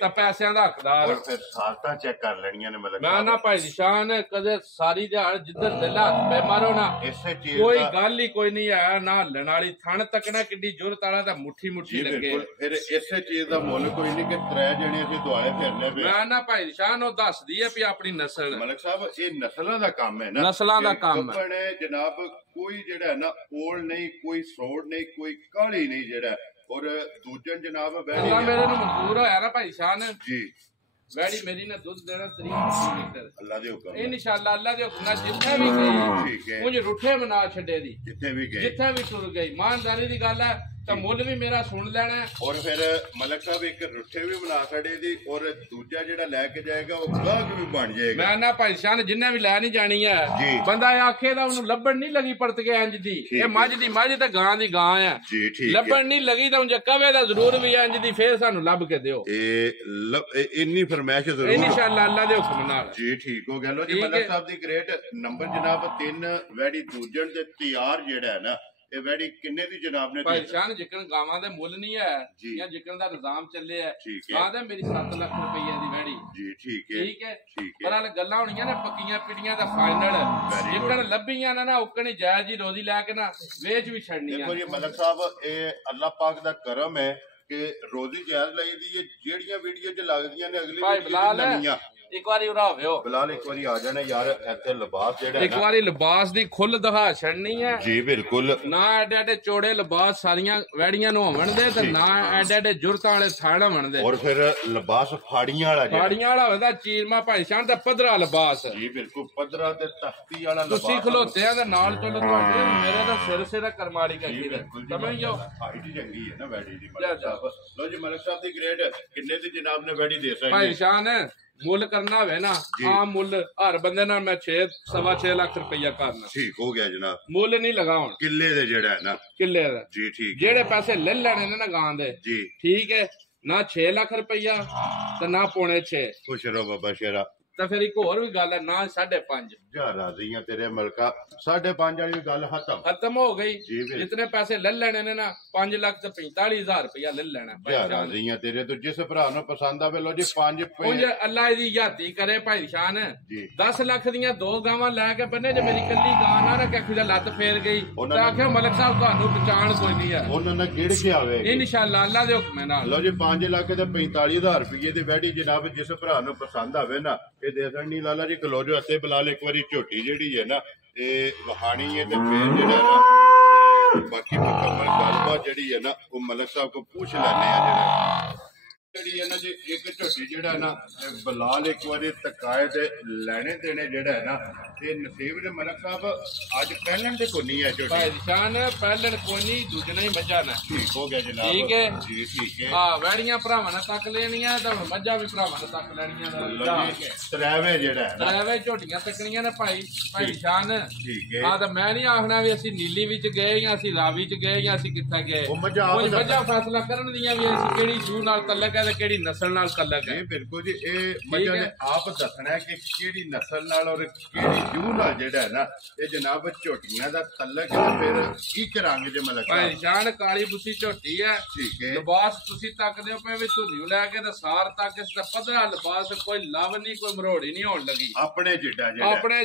ਤਾਂ ਪੈਸਿਆਂ ਦਾ ਹੱਕਦਾਰ। ਸਾਲਤਾਂ ਚੈੱਕ ਕਰ ਲੈਣੀਆਂ ਨੇ ਮਤਲਬ ਮੈਂ ਨਾ ਭਾਈ ਨਿਸ਼ਾਨ ਕਦੇ ਸਾਰੀ ਦਿਹਾੜ ਜਿੱਧਰ ਦਿਲ ਹੱਥ ਪੈ ਮਾਰੋ ਨਾ ਕੋਈ ਗੱਲ ਹੀ ਕੋਈ ਨਹੀਂ ਹੈ ਨਾ ਹੱਲਣ ਵਾਲੀ। ਥਣ ਤੱਕਣਾ ਕਿੱਡੀ ਜ਼ੋਰਤ ਵਾਲਾ ਤਾਂ ਮੁੱਠੀ ਲੱਗੇ। ਫਿਰ ਇਸੇ ਚੀਜ਼ ਦਾ ਮੁੱਲ ਕੋਈ ਨਹੀਂ ਕਿ 3 ਜਣੇ ਅਸੀਂ ਦੁਆਲੇ ਫਿਰਨੇ ਪਏ। ਮੈਂ ਨਾ ਭਾਈ ਨਿਸ਼ਾਨ ਉਹ ਦੱਸਦੀ ਹੈ ਵੀ ਆਪਣੀ ਨਸਲ। ਮਲਕ ਸਾਹਿਬ ਇਹ ਨਸਲਾਂ ਦਾ ਕੰਮ ਹੈ ਨਾ, ਨਸਲਾਂ ਦਾ ਕੰਮ ਹੈ ਜਨਾਬ। ਕੋਈ ਜਿਹੜਾ ਨਾ ਓਲ ਨਹੀਂ, ਕੋਈ ਸੋੜ ਨਹੀਂ, ਕੋਈ ਕਾਲੀ ਨਹੀਂ ਜਿਹੜਾ। ਔਰ ਦੂਜਨ ਜਨਾਬ ਅੱਲਾ ਮੇਰੇ ਨੂੰ ਮਨਜ਼ੂਰ ਹੋਇਆ ਨਾ ਭਾਈ ਸ਼ਾਨ ਜੀ ਵੈੜੀ ਮੇਰੀ ਨੇ ਦੁੱਧ ਦੇਣਾ 30 ਲੀਟਰ ਅੱਲਾ ਦੇ ਹੁਕਮ ਇਨਸ਼ਾਅੱਲਾ। ਅੱਲਾ ਦੇ ਹੁਕਮ ਨਾਲ ਜਿੱਥੇ ਵੀ ਗਈ ਮੁਝ ਰੁੱਠੇ ਬਣਾ ਛੱਡੇ ਦੀ, ਜਿੱਥੇ ਵੀ ਟੁਰ ਗਈ। ਇਮਾਨਦਾਰੀ ਦੀ ਗੱਲ ਹੈ ਤਾਂ ਮੁੱਲ ਵੀ ਮੇਰਾ ਸੁਣ ਲੈਣਾ। ਔਰ ਫਿਰ ਮਲਕ ਸਾਹਿਬ ਇੱਕ ਰੁੱਠੇ ਵੀ ਬਣਾ ਛੱਡੇ ਦੀ, ਔਰ ਦੂਜਾ ਜਿਹੜਾ ਲੈ ਕੇ ਜਾਏਗਾ ਉਹ ਗਾਹਕ ਵੀ ਬਣ ਜਾਏਗਾ। ਮੈਂ ਨਾ ਭਾਈ ਸ਼ਾਨ ਜਿੰਨੇ ਵੀ ਲੈ ਨਹੀਂ ਜਾਣੀ ਹੈ ਬੰਦਾ ਆਖੇ ਦਾ ਉਹਨੂੰ ਲੱਭਣ ਨਹੀਂ ਲੱਗੀ ਪਰਤ ਕੇ ਇੰਜ ਦੀ। ਇਹ ਮੱਝ ਦੀ ਮੱਝ ਤੇ ਗਾਂ ਦੀ ਗਾਂ ਆ। ਲੱਭਣ ਨਹੀਂ ਲੱਗੀ ਤਾਂ ਉਂਝ ਕਵੇ ਦਾ ਜ਼ਰੂਰ ਵੀ ਇੰਜ ਦੀ, ਫੇਰ ਸਾਨੂੰ ਲੱਭ ਕੇ ਦਿਓ। ਇੰਨੀ ਫਰਮਾਇਸ਼ ਜ਼ਰੂਰ ਇਨਸ਼ਾਅੱਲਾ ਅੱਲਾ ਦੇ ਹੁਕਮ ਨਾਲ ਜੀ। ਠੀਕ ਹੋ ਗਿਆ। ਲੋ ਜੀ ਮਲਕ ਸਾਹਿਬ ਦੀ ਗ੍ਰੇਟ ਨੰਬਰ ਜਨਾਬ 3 ਵੈੜੀ ਦੂਜਣ ਤੇ ਤਿਆਰ ਜਿਹੜਾ ਹੈ ਨਾ, ਇਹ ਵੈੜੀ ਕਿੰਨੇ ਦੀ ਜਨਾਬ ਨੇ? ਭਾਈ ਸ਼ਾਨ ਜਿਕਣ ਗਾਵਾਂ ਦੇ ਮੁੱਲ ਨਹੀਂ ਹੈ ਜਾਂ ਜਿਕਣ ਦਾ ਨਿਜ਼ਾਮ ਚੱਲੇ ਹੈ ਗਾਂ ਦਾ ਮੇਰੀ 7 ਲੱਖ ਰੁਪਏ ਦੀ ਵੈੜੀ ਜੀ। ਠੀਕ ਹੈ ਪਰ ਹਾਲ ਗੱਲਾਂ ਹੋਣੀਆਂ ਨੇ ਪੱਕੀਆਂ ਪਿੜੀਆਂ ਦਾ ਫਾਈਨਲ। ਜਿਕਣ ਲੱਭੀਆਂ ਨਾ ਉਕਣ ਹੀ ਜਾਇਜ਼ ਜੀ ਰੋਜ਼ੀ ਲੈ ਕੇ ਨਾ ਵੇਚ ਵੀ ਛੱਡਣੀਆਂ। ਦੇਖੋ ਜੀ ਮਲਕ ਸਾਹਿਬ ਇਹ ਅੱਲਾਹ ਪਾਕ ਦਾ ਕਰਮ ਹੈ ਕਿ ਰੋਜ਼ੀ ਜਾਇਜ਼ ਲਈ ਦੀ। ਜਿਹੜੀਆਂ ਵੀਡੀਓ 'ਚ ਲੱਗਦੀਆਂ ਨੇ ਅਗਲੀ ਨਵੀਆਂ ਇੱਕ ਵਾਰੀ ਉਰਾ ਹੋਵਿਓ ਬਲਾਲ, ਇੱਕ ਵਾਰੀ ਆ ਜਾਣਾ ਯਾਰ। ਇੱਥੇ ਲਿਬਾਸ ਜਿਹੜਾ ਇੱਕ ਵਾਰੀ ਲਿਬਾਸ ਦੀ ਖੁੱਲ ਦਿਖਾ ਛੱਡਣੀ ਹੈ ਜੀ। ਬਿਲਕੁਲ ਨਾ ਐਡੇ ਐਡੇ ਚੋੜੇ ਲਿਬਾਸ ਸਾਰੀਆਂ ਵੈੜੀਆਂ ਨੂੰ ਹੋਵਣ ਦੇ ਤੇ ਨਾ ਐਡੇ ਐਡੇ ਜੁਰਤਾਂ ਵਾਲੇ ਥਣ ਹੋਵਣ ਦੇ। ਔਰ ਫਿਰ ਲਿਬਾਸ ਫਾੜੀਆਂ ਵਾਲਾ ਹੋਵੇ ਤਾਂ ਚੀਰਮਾ ਭਾਈ ਸ਼ਾਨ ਦਾ ਪੱਧਰਾ ਲਿਬਾਸ ਜੀ। ਬਿਲਕੁਲ ਪੱਧਰਾ ਤੇ ਤਖਤੀ ਵਾਲਾ ਲਿਬਾਸ। ਤੁਸੀਂ ਖਲੋਤੇ ਆ ਤੇ ਨਾਲ ਚਲੋ ਤੁਹਾਡੇ ਮੇਰੇ ਤਾਂ ਸਿਰ ਸਿਰ ਕਰਮਾੜੀ ਕੱਢੀ ਦਾ ਸਮਝ ਜਾਓ। ਹਾਈਟ ਚੰਗੀ ਹੈ ਨਾ ਵੈੜੀ ਦੀ ਮਲਕ ਸਾਹਿਬ। ਲੋ ਜੀ ਮਲਕ ਸਾਹਿਬ ਦੀ ਗ੍ਰੇਡ ਕਿੰਨੇ ਦੀ ਜਨਾਬ ਨੇ ਵੈੜੀ ਦੇ ਸਕਦੇ? ਭਾਈ ਸ਼ਾਨ ਮੁੱਲ ਕਰਨਾ ਹੋਵੇ ਨਾ ਆਮ ਮੁੱਲ ਹਰ ਬੰਦੇ ਨਾਲ ਮੈਂ 6.5 ਲੱਖ ਰੁਪਇਆ ਕਰਨਾ। ਠੀਕ ਹੋ ਗਿਆ ਜਨਾਬ। ਮੁੱਲ ਨਹੀਂ ਲਗਾਉਣ ਕਿੱਲੇ ਦੇ ਜਿਹੜਾ ਹੈ ਨਾ, ਕਿੱਲੇ ਦਾ ਜੀ। ਠੀਕ ਜਿਹੜੇ ਪੈਸੇ ਲੈ ਲੈਣੇ ਨੇ ਨਾ ਗਾਂ ਦੇ ਜੀ। ਠੀਕ ਹੈ ਨਾ 6 ਲੱਖ ਰੁਪਇਆ ਤੇ ਨਾ 5.5। ਖੁਸ਼ ਰਹੋ ਬਾਬਾ ਸ਼ੇਰਾ। ਤਾਂ ਫਿਰ ਇੱਕ ਹੋਰ ਵੀ ਗੱਲ ਹੈ ਨਾ 5.5 ਜਾ ਰਾਜ਼ੀਆਂ ਤੇਰੇ ਮਲਕਾ 5.5 ਵਾਲੀ ਗੱਲ ਖਤਮ ਹੋ ਗਈ। ਜਿਤਨੇ ਪੈਸੇ ਲੈ ਲੈਣੇ ਨੇ ਨਾ 5 ਲੱਖ ਤੇ 45,000 ਰੁਪਇਆ ਲੈ ਲੈਣਾ। ਜਾ ਰਾਜ਼ੀਆਂ ਤੇਰੇ ਤੋਂ ਜਿਸ ਭਰਾ ਨੂੰ ਪਸੰਦ ਆਵੇ। ਲੋ ਜੀ 5 ਉਂਝ ਅੱਲਾ ਇਹਦੀ ਯਾਤੀ ਕਰੇ ਭਾਈ ਸ਼ਾਨ 10 ਲੱਖ ਦੀਆਂ 2 ਗਾਵਾਂ ਲੈ ਕੇ ਬੰਨੇ ਜੇ ਮੇਰੀ ਕੱਲੀ ਗਾਂ ਨਾ ਕਿ ਦਾ ਲੱਤ ਫੇਰ ਗਈ ਤਾਂ ਆਖਿਓ ਮਲਕ ਸਾਹਿਬ ਤੁਹਾਨੂੰ ਪਛਾਣ ਕੋਈ ਨਹੀਂ ਹੈ। ਉਹਨਾਂ ਨੇ ਗਿੜ ਕੇ ਆਵੇ ਇਨਸ਼ਾਅੱਲਾ ਅੱਲਾ ਦੇ ਹੁਕਮ ਨਾਲ। ਲੋ ਜੀ 5 ਲੱਖ ਤੇ 45,000 ਰੁਪਏ ਦੀ ਵੈੜੀ ਜਨਾਬ ਜਿਸ ਭਰਾ ਨੂੰ ਪਸੰਦ ਆਵੇ ਨਾ ਇਹ ਦੇ ਸਕਣੀ। ਲਾਲਾ ਜੀ ਖਲੋ ਜੋ ਅਤੇ ਬਲਾਲ ਇੱਕ ਵਾਰੀ ਝੋਟੀ ਜਿਹੜੀ ਹੈ ਨਾ ਇਹ ਵਹਾਣੀ ਹੈ ਤੇ ਫੇਰ ਜਿਹੜਾ ਨਾ ਬਾਕੀ ਮੁਕੰਮਲ ਗੱਲਬਾਤ ਜਿਹੜੀ ਹੈ ਨਾ ਉਹ ਮਲਕ ਸਾਹਿਬ ਕੋ ਪੁੱਛ ਲੈਣੇ ਆ। ਜਿਹੜੇ ਜਿਹੜੀ ਇਹਨਾਂ ਦੀ ਇੱਕ ਝੋਟੀ ਜਿਹੜਾ ਨਾ ਬਲਾਲ ਇੱਕ ਵਾਰੀ ਤਕਾਏ ਤੇ ਲੈਣੇ ਦੇਣੇ ਜਿਹੜਾ ਹੈ ਨਾ ਤੇ ਨਸੀਬ ਦੇ ਮਲਕ ਸਾਹਿਬ ਅੱਜ ਪਹਿਲਣ ਤੇ ਕੋਨੀ ਹੈ ਝੋਟੀ ਭਾਈ ਨਿਸ਼ਾਨ ਪਹਿਲਣ ਕੋਨੀ ਦੂਜਣਾ ਹੀ ਮੱਝਾਂ ਨੇ ਠੀਕ ਹੋ ਗਿਆ ਜਨਾਬ ਠੀਕ ਹੈ ਜੀ ਠੀਕ ਹੈ ਵੈੜੀਆਂ ਭਰਾਵਾਂ ਨੇ ਤੱਕ ਲੈਣੀਆਂ ਤੇ ਮੱਝਾਂ ਵੀ ਭਰਾਵਾਂ ਨੇ ਤੱਕ ਲੈਣੀਆਂ ਤਰਾਵੇ ਜਿਹੜਾ ਹੈ ਤਰਾਵੇ ਝੋਟੀਆਂ ਤੱਕਣੀਆਂ ਨੇ ਭਾਈ ਨਿਸ਼ਾਨ ਠੀਕ ਹੈ ਤਾਂ ਮੈਂ ਨਹੀਂ ਆਖਣਾ ਵੀ ਅਸੀਂ ਨੀਲੀ ਵਿੱਚ ਗਏ ਜਾਂ ਅਸੀਂ ਰਾਵੀ ਚ ਗਏ ਜਾਂ ਅਸੀਂ ਕਿੱਥੇ ਗਏ ਉਹ ਮੱਝਾਂ ਫੈਸਲਾ ਕਰਨ ਦੀਆਂ ਵੀ ਅਸੀਂ ਕਿਹੜੀ ਜੂ ਨਾਲ ਤਲਕ ਹੈ ਤੇ ਕਿਹੜੀ ਨਸਲ ਨਾਲ ਤਲਕ ਹੈ ਬਿਲਕੁਲ ਜੀ ਇਹ ਮੱਝਾਂ ਨੇ ਆਪ ਦੱਸਣਾ ਕਿ ਕਿਹੜੀ ਨਸਲ ਨਾਲ ਔਰ ਕਿਹੜੀ ਜੂ ਨਾਲ ਜਿਹੜਾ ਹੈ ਨਾ ਇਹ ਜਨਾਬ ਝੋਟੀਆਂ ਦਾ ਤਲਕ ਹੈ ਫਿਰ ਕੀ ਕਰਾਂਗੇ ਜੇ ਮਲਕ ਭਾਈ ਜਾਨ ਕਾਲੀ ਬੁੱਸੀ ਝੋਟੀ ਹੈ ਠੀਕ ਹੈ ਲਿਬਾਸ ਤੁਸੀਂ ਤੱਕਦੇ ਹੋ ਪਏ ਵੀ ਧੁੰਨੀ ਲੈ ਕੇ ਤੇ ਸਾਰ ਤੱਕ ਇਸ ਦਾ ਪੱਧਰਾ ਲਿਬਾਸ ਕੋਈ ਲਵ ਨਹੀਂ ਕੋਈ ਮਰੋੜੀ ਨਹੀਂ ਹੋਣ ਲੱਗੀ ਆਪਣੇ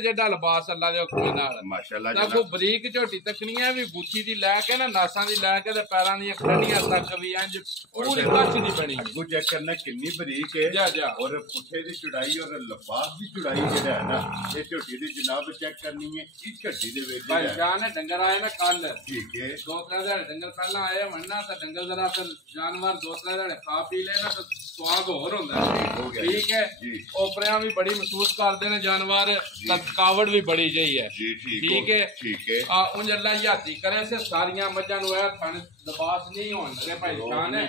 ਜਿੱਡਾ ਲਿਬਾਸ ਅੱਲਾ ਦੇ ਹੁਕਮ ਨਾਲ ਮਾਸ਼ਾਅੱਲਾ ਤਾਂ ਕੋ ਬਰੀਕ ਝੋਟੀ ਤੱਕਣੀਆਂ ਵੀ ਬੁੱਛੀ ਦੀ ਲੈ ਕੇ ਨਾ ਨਾਸਾਂ ਦੀ ਲੈ ਕੇ ਤੇ ਪੈਰਾਂ ਦੀਆਂ ਖੰਡੀਆਂ ਤੱਕ ਵੀ ਇੰਜ ਪੂਰੀ ਕੱਚ ਦੀ ਬਣੀ ਅੱਗੂ ਚੈੱਕ ਕਰਨਾ ਕਿੰਨੀ ਬਰੀਕ ਹੈ ਔਰ ਪੁੱਠੇ ਦੀ ਚੜਾਈ ਔਰ ਲਿਬਾਸ ਦੀ ਚੜਾਈ ਜਿਹੜਾ ਹੈ ਨਾ ਇਹ ਝੋਟੀ ਦੀ ਜਨਾਬ ਚੈੱਕ ਕਰਨੀ ਹੈ ਇਸ ਝੋਟੀ ਦੇ ਵਿੱਚ ਭਾਈ ਜਾਨ ਡੰਗਰ ਆਏ ਨਾ ਕੱਲ ਠੀਕ ਹੈ 2-3 ਦਿਨ ਡੰਗਰ ਪਹਿਲਾਂ ਆਏ ਵੰਨਾ ਤਾਂ ਡੰਗਰ ਜ਼ਰਾ ਫਿਰ ਜਾਨਵਰ 2-3 ਦਿਨ ਖਾ ਪੀ ਲੈਣਾ ਤਾਂ ਸਵਾਦ ਹੋਰ ਹੁੰਦਾ ਠੀਕ ਹੈ ਓਪਰਿਆਂ ਵੀ ਬੜੀ ਮਹਿਸੂਸ ਕਰਦੇ ਨੇ ਜਾਨਵਰ ਤਾਂ ਥਕਾਵਟ ਵੀ ਬੜੀ ਜਿਹੀ ਹੈ ਠੀਕ ਹੈ ਉਂਝ ਅੱਲਾ ਯਾਤੀ ਕਰੇ ਸੇ ਸਾਰੀਆਂ ਮੱਝਾਂ ਨੂੰ ਇਹ ਥਣ ਲਿਬਾਸ ਨਹੀਂ ਹੋਣ ਲੱਗੇ ਭਾਈ ਜਾਨ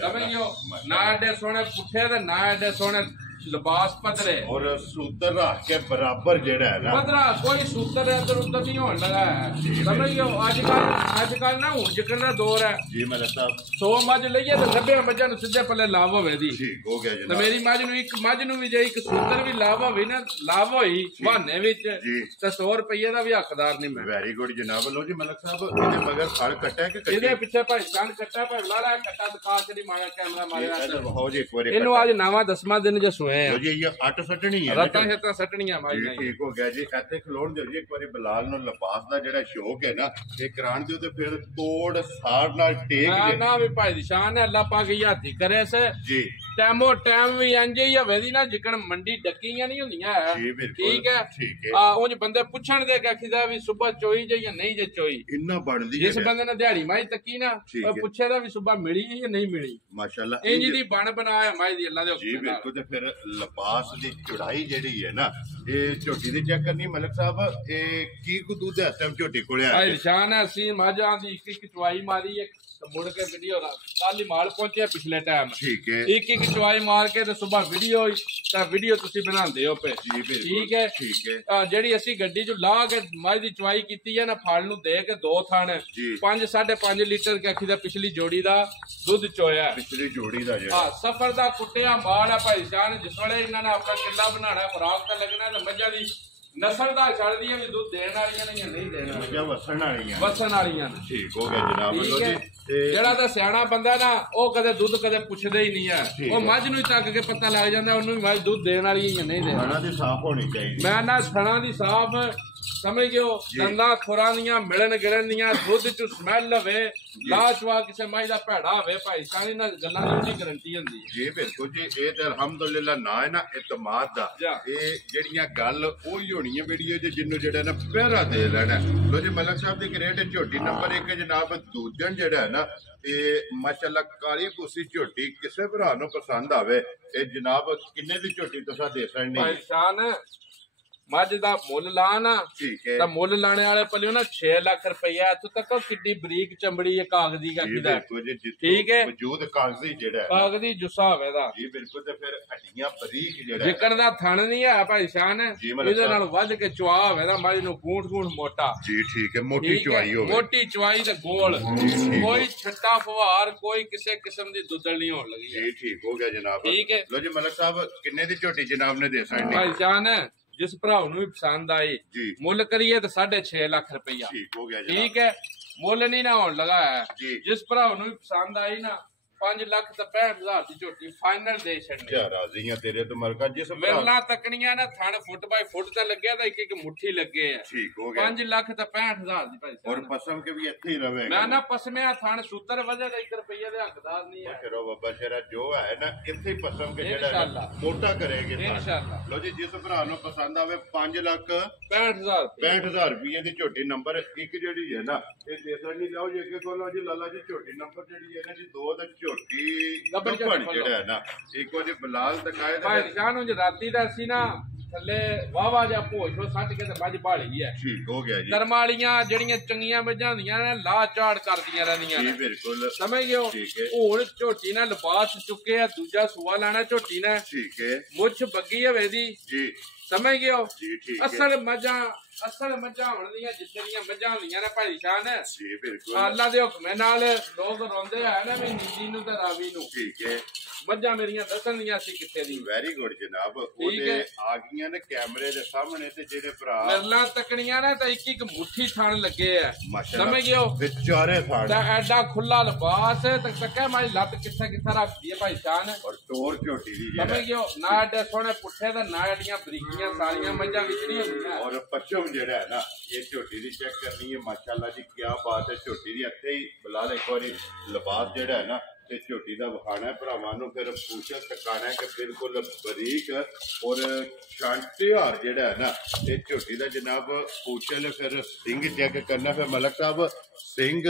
ਸਮਝਿਓ ਨਾ ਐਡੇ ਸੋਹਣੇ ਪੁੱਠੇ ਤੇ ਨਾ ਐਡੇ ਸੋਹਣੇ ਲਿਬਾਸ ਪੱਧਰੇ ਔਰ ਸੂਤਰ ਰੱਖ ਕੇ ਬਰਾਬਰ ਜਿਹੜਾ ਹੈ ਨਾ ਪੱਧਰਾ ਕੋਈ ਸੂਤਰ ਇੱਧਰ ਉੱਧਰ ਨਹੀਂ ਹੋਣ ਲੱਗਾ ਹੈ ਸਮਝਿਓ ਅੱਜ ਕੱਲ ਨਾ ਹੁਣ ਜਿਕਰ ਦਾ ਦੌਰ ਹੈ ਜੀ ਮਲਕ ਸਾਹਿਬ 100 ਮੱਝ ਲਈਏ ਤੇ 90 ਮੱਝਾਂ ਨੂੰ ਸਿੱਧੇ ਪੱਲੇ ਲਾਭ ਹੋਵੇ ਦੀ ਠੀਕ ਹੋ ਗਿਆ ਜਨਾਬ ਤੇ ਮੇਰੀ ਮੱਝ ਨੂੰ ਇੱਕ ਮੱਝ ਨੂੰ ਵੀ ਜੇ ਇੱਕ ਸੂਤਰ ਵੀ ਲਾਭ ਹੋਵੇ ਨਾ ਲਾਭ ਹੋਈ ਬਹਾਨੇ ਵਿੱਚ ਤੇ 100 ਰੁਪਏ ਦਾ ਵੀ ਹੱਕਦਾਰ ਨਹੀਂ ਮੈਂ ਵੈਰੀ ਗੁੱਡ ਜਨਾਬ ਲੋ ਜੀ ਮਲਕ ਸਾਹਿਬ ਇਹਦੇ ਮਗਰ ਫੜ ਕੱਟਿਆ ਕਿ ਇਹਦੇ ਪਿੱਛੇ ਭਾਈ ਜਾਨ ਕੱਟਾ ਭਾਈ ਲਾਲਾ ਕੱਟਾ ਦੁਕਾਨ ਤੇ ਨਹੀਂ ਮਾਰਿਆ ਕੈਮਰਾ ਮਾਰਿਆ ਹੋ ਜੀ ਇੱਕ ਵਾਰੀ ਇਹਨੂੰ ਅੱਜ ਨਵਾਂ 10ਵਾਂ ਦਿਨ ਜੇ ਸੋਏ ਆ ਜੀ ਇਹ 8 ਸੱਟਣੀ ਹੈ ਰਤਾਂ ਖੇਤਾਂ ਸੱਟਣੀਆਂ ਮਾਈ ਠੀਕ ਹੋ ਗਿਆ ਜੀ ਇੱਥੇ ਖਲੋਣ ਦਿਓ ਜੀ ਇੱਕ ਵਾਰੀ ਬਲਾਲ ਨੂੰ ਲਿਬਾਸ ਦਾ ਜਿਹੜਾ ਸ਼ੌਕ ਹੈ ਨਾ ਇਹ ਕਰਾਉਣ ਦਿਓ ਤੇ ਫਿਰ ਤੋੜ ਸਾੜ ਨਾਲ ਟੇਕ ਨਾ ਵੀ ਭਾਈ ਦੀ ਸ਼ਾਨ ਹੈ ਅੱਲਾ ਪਾਕ ਯਾਤੀ ਕਰੇ ਸੇ ਜੀ ਟਾਈਮੋ ਟਾਈਮ ਵੀ ਇੰਜ ਹੀ ਹੋਵੇ ਦੀ ਨਾ ਜਿਕਣ ਮੰਡੀ ਡੱਕੀਆਂ ਨਹੀਂ ਹੁੰਦੀਆਂ ਠੀਕ ਹੈ ਉਂਝ ਬੰਦੇ ਪੁੱਛਣ ਦੇ ਕਿ ਵੀ ਸੁਬਹ ਚੋਈ ਜੇ ਜਾਂ ਨਹੀਂ ਜੇ ਚੋਈ ਇੰਨਾ ਬਣਦੀ ਜਿਸ ਬੰਦੇ ਨੇ ਦਿਹਾੜੀ ਮਾਈ ਤੱਕੀ ਨਾ ਉਹ ਪੁੱਛੇ ਦਾ ਵੀ ਸੁਬਹ ਮਿਲੀ ਜਾਂ ਨਹੀਂ ਮਿਲੀ ਮਾਸ਼ਾਅੱਲਾ ਇੰਜ ਦੀ ਬਣ ਬਣਾਇਆ ਮਾਈ ਦੀ ਅੱਲਾ ਦੇ ਜੀ ਬਿਲਕੁਲ ਤੇ ਫਿਰ ਲਿਬਾਸ ਦੀ ਚੜਾਈ ਜਿਹੜੀ ਹੈ ਨਾ ਇਹ ਝੋਟੀ ਦੀ ਚੈੱਕ ਕਰਨੀ ਮਲਕ ਸਾਹਿਬ ਇਹ ਕੀ ਕੁ ਦੁੱਧ ਹੈ ਇਸ ਟਾਈਮ ਝੋਟੀ ਕੋਲੇ ਆ ਨਿਸ਼ਾਨ ਹੈ ਅਸੀਂ ਮਾਝਾਂ ਦੀ ਇੱਕ ਚਵਾਈ ਮਾਰੀ ਹੈ ਮੁੜ ਕੇ ਵੀਡੀਓ ਕੱਲ ਹੀ ਮਾਲ ਪਹੁੰਚਿਆ ਪਿਛਲੇ ਟਾਈਮ ਠੀਕ ਹੈ ਇੱਕ ਚਵਾਈ ਮਾਰ ਕੇ ਤੇ ਸਵੇਰ ਵੀਡੀਓ ਤਾਂ ਵੀਡੀਓ ਤੁਸੀਂ ਬਣਾਉਂਦੇ ਹੋ ਪਏ ਠੀਕ ਹੈ ਜਿਹੜੀ ਅਸੀਂ ਗੱਡੀ ਚ ਲਾ ਕੇ ਮੱਝ ਦੀ ਚਵਾਈ ਕੀਤੀ ਹੈ ਨਾ ਫਲ ਨੂੰ ਦੇ ਕੇ 2 ਥਣ 5.5 ਲੀਟਰ ਕੇ ਆਖੀ ਦਾ ਪਿਛਲੀ ਜੋੜੀ ਦਾ ਦੁੱਧ ਚੋਇਆ ਪਿਛਲੀ ਜੋੜੀ ਦਾ ਜਿਹੜਾ ਸਫਰ ਦਾ ਕੁੱਟਿਆ ਮਾਲ ਹੈ ਭਾਈ ਜਾਨ ਜਿਸ ਵੇਲੇ ਇਹਨਾਂ ਨੇ ਆਪਣਾ ਕਿੱਲਾ ਬਣਾਉਣਾ ਖੁਰਾਕ ਤਾਂ ਲੱਗਣਾ ਤੇ ਮੱਝਾਂ ਦੀ ਨਸਲ ਦਾ ਛੱਡਦੀਆਂ ਵੀ ਦੁੱਧ ਦੇਣ ਵਾਲੀਆਂ ਨਹੀਂ ਨਹੀਂ ਦੇਣ ਵਾਲੀਆਂ ਵਸਣ ਵਾਲੀਆਂ ਠੀਕ ਹੋ ਗਿਆ ਜਨਾਬ ਜਿਹੜਾ ਤਾਂ ਸਿਆਣਾ ਬੰਦਾ ਨਾ ਉਹ ਕਦੇ ਦੁੱਧ ਕਦੇ ਪੁੱਛਦਾ ਹੀ ਨਹੀਂ ਹੈ ਉਹ ਮੱਝ ਨੂੰ ਹੀ ਤੱਕ ਕੇ ਪਤਾ ਲੱਗ ਜਾਂਦਾ ਉਹਨੂੰ ਵੀ ਮੱਝ ਦੁੱਧ ਦੇਣ ਵਾਲੀ ਜਾਂ ਨਹੀਂ ਦੇਣ ਸਣਾ ਦੀ ਸਾਫ਼ ਹੋਣੀ ਚਾਹੀਦੀ ਮੈਂ ਨਾ ਸਣਾ ਦੀ ਸਾਫ਼ ਸਮਝ ਗਿਓ ਦੰਦਾਂ ਖੁਰਾਂ ਦੀਆਂ ਮਿਲਣ ਗਿਲਣ ਦੀਆਂ ਦੁੱਧ ਚ ਸਮੈਲ ਲਵੇ ਲਾਸ਼ਵਾ ਕਿਸੇ ਮੱਝ ਦਾ ਭੈੜਾ ਹੋਵੇ ਭਾਈ ਸਾਨੀ ਨਾਲ ਗੱਲਾਂ ਦੀ ਉਹਦੀ ਗਰੰਟੀ ਹੁੰਦੀ ਹੈ ਜੀ ਬਿਲਕੁਲ ਜੀ ਇਹ ਤੇ ਅਲਹਮਦੁਲਿਲਾ ਨਾ ਹੈ ਨਾ ਇਤਮਾਦ ਦਾ ਇਹ ਜਿਹੜੀਆਂ ਗੱਲ ਉਹੀ ਹੋਣੀ ਹੈ ਵੀਡੀਓ ਚ ਜਿਹਨੂੰ ਜਿਹੜਾ ਨਾ ਪਹਿਰਾ ਦੇ ਲੈਣਾ ਲੋ ਜੀ ਮਲਕ ਸਾਹਿਬ ਦੀ ਗ੍ਰੇਡ ਝੋਟੀ ਨੰਬਰ 1 ਜਨਾਬ ਦੂਜਨ ਜਿਹੜਾ ਨਾ ਇਹ ਮਾਸ਼ਾਅੱਲਾ ਕਾਲੀ ਬੂਸੀ ਝੋਟੀ ਕਿਸੇ ਭਰਾ ਨੂੰ ਪਸੰਦ ਆਵੇ ਇਹ ਜਨਾਬ ਕਿੰਨੇ ਦੀ ਝੋਟੀ ਤੁਸੀਂ ਦੇ ਸਕਦੇ ਭਾਈ ਸ਼ਾਨ ਮੱਝ ਦਾ ਮੁੱਲ ਲਾ ਨਾ ਤਾਂ ਮੁੱਲ ਲਾਣੇ ਵਾਲੇ ਪੱਲਿਓ ਨਾ 6 ਲੱਖ ਰੁਪਈਆ ਇੱਥੋਂ ਤੱਕ ਕਿੱਡੀ ਬਰੀਕ ਚਮੜੀ ਹੈ ਕਾਗਜ਼ੀ ਦਾ ਠੀਕ ਹੈ ਵਜੂਦ ਕਾਗਜ਼ੀ ਜਿਹੜਾ ਕਾਗਜ਼ੀ ਜੁੱਸਾ ਹੋਵੇ ਦਾ ਜੀ ਬਿਲਕੁਲ ਤੇ ਫਿਰ ਹੱਡੀਆਂ ਬਰੀਕ ਜਿਹੜਾ ਜਿਕਣ ਦਾ ਥਣ ਨਹੀਂ ਹੈ ਭਾਈ ਸ਼ਾਨ ਇਹਦੇ ਨਾਲ ਵੱਧ ਕੇ ਚਵਾ ਹੋਵੇ ਦਾ ਮੱਝ ਨੂੰ ਗੂੰਠ ਮੋਟਾ ਜੀ ਠੀਕ ਹੈ ਮੋਟੀ ਚਵਾਈ ਹੋਵੇ ਮੋਟੀ ਚਵਾਈ ਤੇ ਗੋਲ ਕੋਈ ਛੱਟਾ ਫਵਾਰ ਕੋਈ ਕਿਸੇ ਕਿਸਮ ਦੀ ਦੁੱਧਲ ਨਹੀਂ ਹੋਣ ਲੱਗੀ ਜੀ ਠੀਕ ਹੋ ਗਿਆ ਜਨਾਬ ਠੀਕ ਹੈ ਲੋ ਜੀ ਮਲਕ ਸਾਹਿਬ ਕਿੰਨੇ ਦੀ ਝੋਟੀ ਜਨਾਬ ਨੇ ਦੇ ਸਕਦੇ ਭਾਈ ਸ਼ਾਨ ਜਿਸ ਭਰਾ ਨੂੰ ਵੀ ਪਸੰਦ ਆਏ ਮੁੱਲ ਕਰੀਏ ਤਾਂ 6.5 ਲੱਖ ਰੁਪਈਆ ਠੀਕ ਹੋ ਗਿਆ ਠੀਕ ਹੈ ਮੁੱਲ ਨਹੀਂ ਨਾ ਹੋਣ ਲਗਾ ਜਿਸ ਭਰਾ ਨੂੰ ਵੀ ਪਸੰਦ ਆਈ ਨਾ 5 ਲੱਖ ਤੇ 65,000 ਦੀ ਝੋਟੀ ਫਾਈਨਲ ਦੇ ਛੱਡਣੀ ਰਾਜ਼ੀਆਂ ਤੇਰੇ ਤੋਂ ਮਲਕਾ ਜਿਸ ਮਿਰਲਾ ਤੱਕਣੀਆਂ ਨਾ ਥਣ ਫੁੱਟ ਬਾਈ ਫੁੱਟ ਤੇ ਲੱਗਿਆ ਤਾਂ ਇੱਕ ਮੁੱਠੀ ਲੱਗੇ ਆ ਠੀਕ ਹੋ ਗਿਆ 5 ਲੱਖ ਤੇ 65,000 ਦੀ ਭਾਈ ਔਰ ਪਸਮ ਕੇ ਵੀ ਇੱਥੇ ਹੀ ਰਵੇਗਾ ਮੈਂ ਨਾ ਪਸਮਿਆ ਥਣ ਸੂਤਰ ਵਜੇ ਦਾ 1 ਰੁਪਈਆ ਦੇ ਹੱਕਦਾਰ ਨਹੀਂ ਹੈ ਚਲੋ ਬੱਬਾ ਸ਼ੇਰਾ ਜੋ ਹੈ ਨਾ ਇੱਥੇ ਹੀ ਪਸਮ ਕੇ ਜਿਹੜਾ ਮੋਟਾ ਕਰੇਗੇ ਇਨਸ਼ਾਅੱਲਾ ਲੋ ਜੀ ਜਿਸ ਭਰਾ ਨੂੰ ਪਸੰਦ ਆਵੇ 5 ਲੱਖ 65,000 ਰੁਪਏ ਦੀ ਝੋਟੀ ਨੰਬਰ 1 ਜਿਹੜੀ ਹੈ ਨਾ ਇਹ ਦੇਸਣ ਨਹੀਂ ਲਾਓ ਜੇ ਕਿ ਕੋਲੋਂ ਜੀ ਲਾਲਾ ਜੀ ਝੋਟੀ ਨੰਬਰ ਜਿਹੜੀ ਹੈ ਨਾ ਜੀ 2 ਤੇ ਝੋਟੀ ਗੱਭਣ ਜਿਹੜਾ ਹੈ ਨਾ ਇੱਕ ਵਾਰੀ ਬਲਾਲ ਦਿਖਾਏ ਭਾਈ ਨਿਸ਼ਾਨ ਉਂਝ ਰਾਤੀ ਦਾ ਅਸੀਂ ਨਾ ਥੱਲੇ ਵਾਵਾ ਜਿਹਾ ਭੋਜੋ ਸੱਟ ਕੇ ਤੇ ਮੱਝ ਭਾਲੀ ਹੈ। ਠੀਕ ਹੋ ਗਿਆ ਜੀ। ਕਰਮਾਂ ਵਾਲੀਆਂ ਜਿਹੜੀਆਂ ਚੰਗੀਆਂ ਮੱਝਾਂ ਹੁੰਦੀਆਂ ਨੇ ਲਾ ਝਾੜ ਕਰਦੀਆਂ ਰਹਿੰਦੀਆਂ ਨੇ। ਬਿਲਕੁਲ ਸਮਝ ਗਿਓ। ਹੁਣ ਝੋਟੀ ਨੇ ਲਿਬਾਸ ਚੁੱਕੇ ਆ, ਦੂਜਾ ਸੂਆ ਲੈਣਾ ਝੋਟੀ ਨੇ। ਠੀਕ ਹੈ। ਮੁੱਛ ਬੱਗੀ ਹਵੇ ਦੀ ਜੀ, ਸਮਝ ਗਿਓ। ਅਸਲ ਮੱਝਾਂ ਹੋਣਦੀਆਂ ਜਿੱਦਾਂ ਮੱਝਾਂ ਹੁੰਦੀਆਂ ਨੇ ਭਾਈ ਸ਼ਾਨ ਜੀ। ਬਿਲਕੁਲ ਅੱਲਾ ਦੇ ਹੁਕਮ ਨਾਲ ਲੋਕ ਰੋਂਦੇ ਆ ਨਾ ਵੀ ਨੀਲੀ ਨੂੰ ਤੇ ਰਾਵੀ ਨੂੰ। ਠੀਕ ਹੈ। ਮੱਝਾਂ ਮੇਰੀਆਂ ਦੱਸਣ ਦੀਆਂ ਸੀ ਕਿੱਥੇ ਦੀ। ਵੈਰੀ ਗੁੱਡ ਜਨਾਬ। ਉਹਦੇ ਆ ਗਈਆਂ ਨੇ ਕੈਮਰੇ ਦੇ ਸਾਹਮਣੇ ਤੇ ਜਿਹੜੇ ਭਰਾ ਮਰਲਾਂ ਤੱਕਣੀਆਂ ਨੇ ਤਾਂ ਇੱਕ ਮੁੱਠੀ ਥਣ ਲੱਗੇ ਆ। ਸਮਝ ਗਿਓ। ਵਿਚਾਰੇ ਥਣ ਤਾਂ ਐਡਾ ਖੁੱਲਾ ਲਿਬਾਸ ਤੇ ਤੱਕਿਆ ਮਾਈ ਲੱਤ ਕਿੱਥੇ ਰੱਖਦੀ ਹੈ ਭਾਈ ਸ਼ਾਨ। ਔਰ ਟੋਰ ਝੋਟੀ ਦੀ ਸਮਝ ਗਿਓ। ਨਾ ਐਡੇ ਸੋਹਣੇ ਪੁੱਠੇ ਤੇ ਨਾ ਐਡੀਆਂ ਬਰੀਕੀਆਂ ਸਾਰੀਆਂ ਮੱਝਾਂ ਵਿੱਚ ਨਹੀਂ ਹੁੰਦੀਆਂ। ਔਰ ਪੱਛਮ ਜਿਹੜਾ ਹੈ ਨਾ ਇਹ ਝੋਟੀ ਦੀ ਚੈੱਕ ਕਰਨੀ ਹੈ। ਮਾਸ਼ਾਅੱਲਾ ਜੀ ਕੀ ਬਾਤ ਹੈ। ਝੋਟੀ ਦੀ ਇੱਥੇ ਹੀ ਬੁਲਾ ਲੈ ਇੱਕ ਵਾਰੀ ਲਿਬਾਸ ਜਿਹੜਾ ਹੈ ਨਾ ਤੇ ਝੋਟੀ ਦਾ ਵਿਖਾਣਾ ਭਰਾਵਾਂ ਨੂੰ, ਫਿਰ ਪੂਛਲ ਟਿਕਾਣਾ ਕਿ ਬਿਲਕੁਲ ਬਰੀਕ ਔਰ ਸ਼ਾਂਤਿਹਾਰ ਜਿਹੜਾ ਹੈ ਨਾ ਇਹ ਝੋਟੀ ਦਾ ਜਨਾਬ ਪੂਛਲ। ਫਿਰ ਸਿੰਘ ਚੈੱਕ ਕਰਨਾ। ਫਿਰ ਮਲਕ ਸਾਹਿਬ ਸਿੰਘ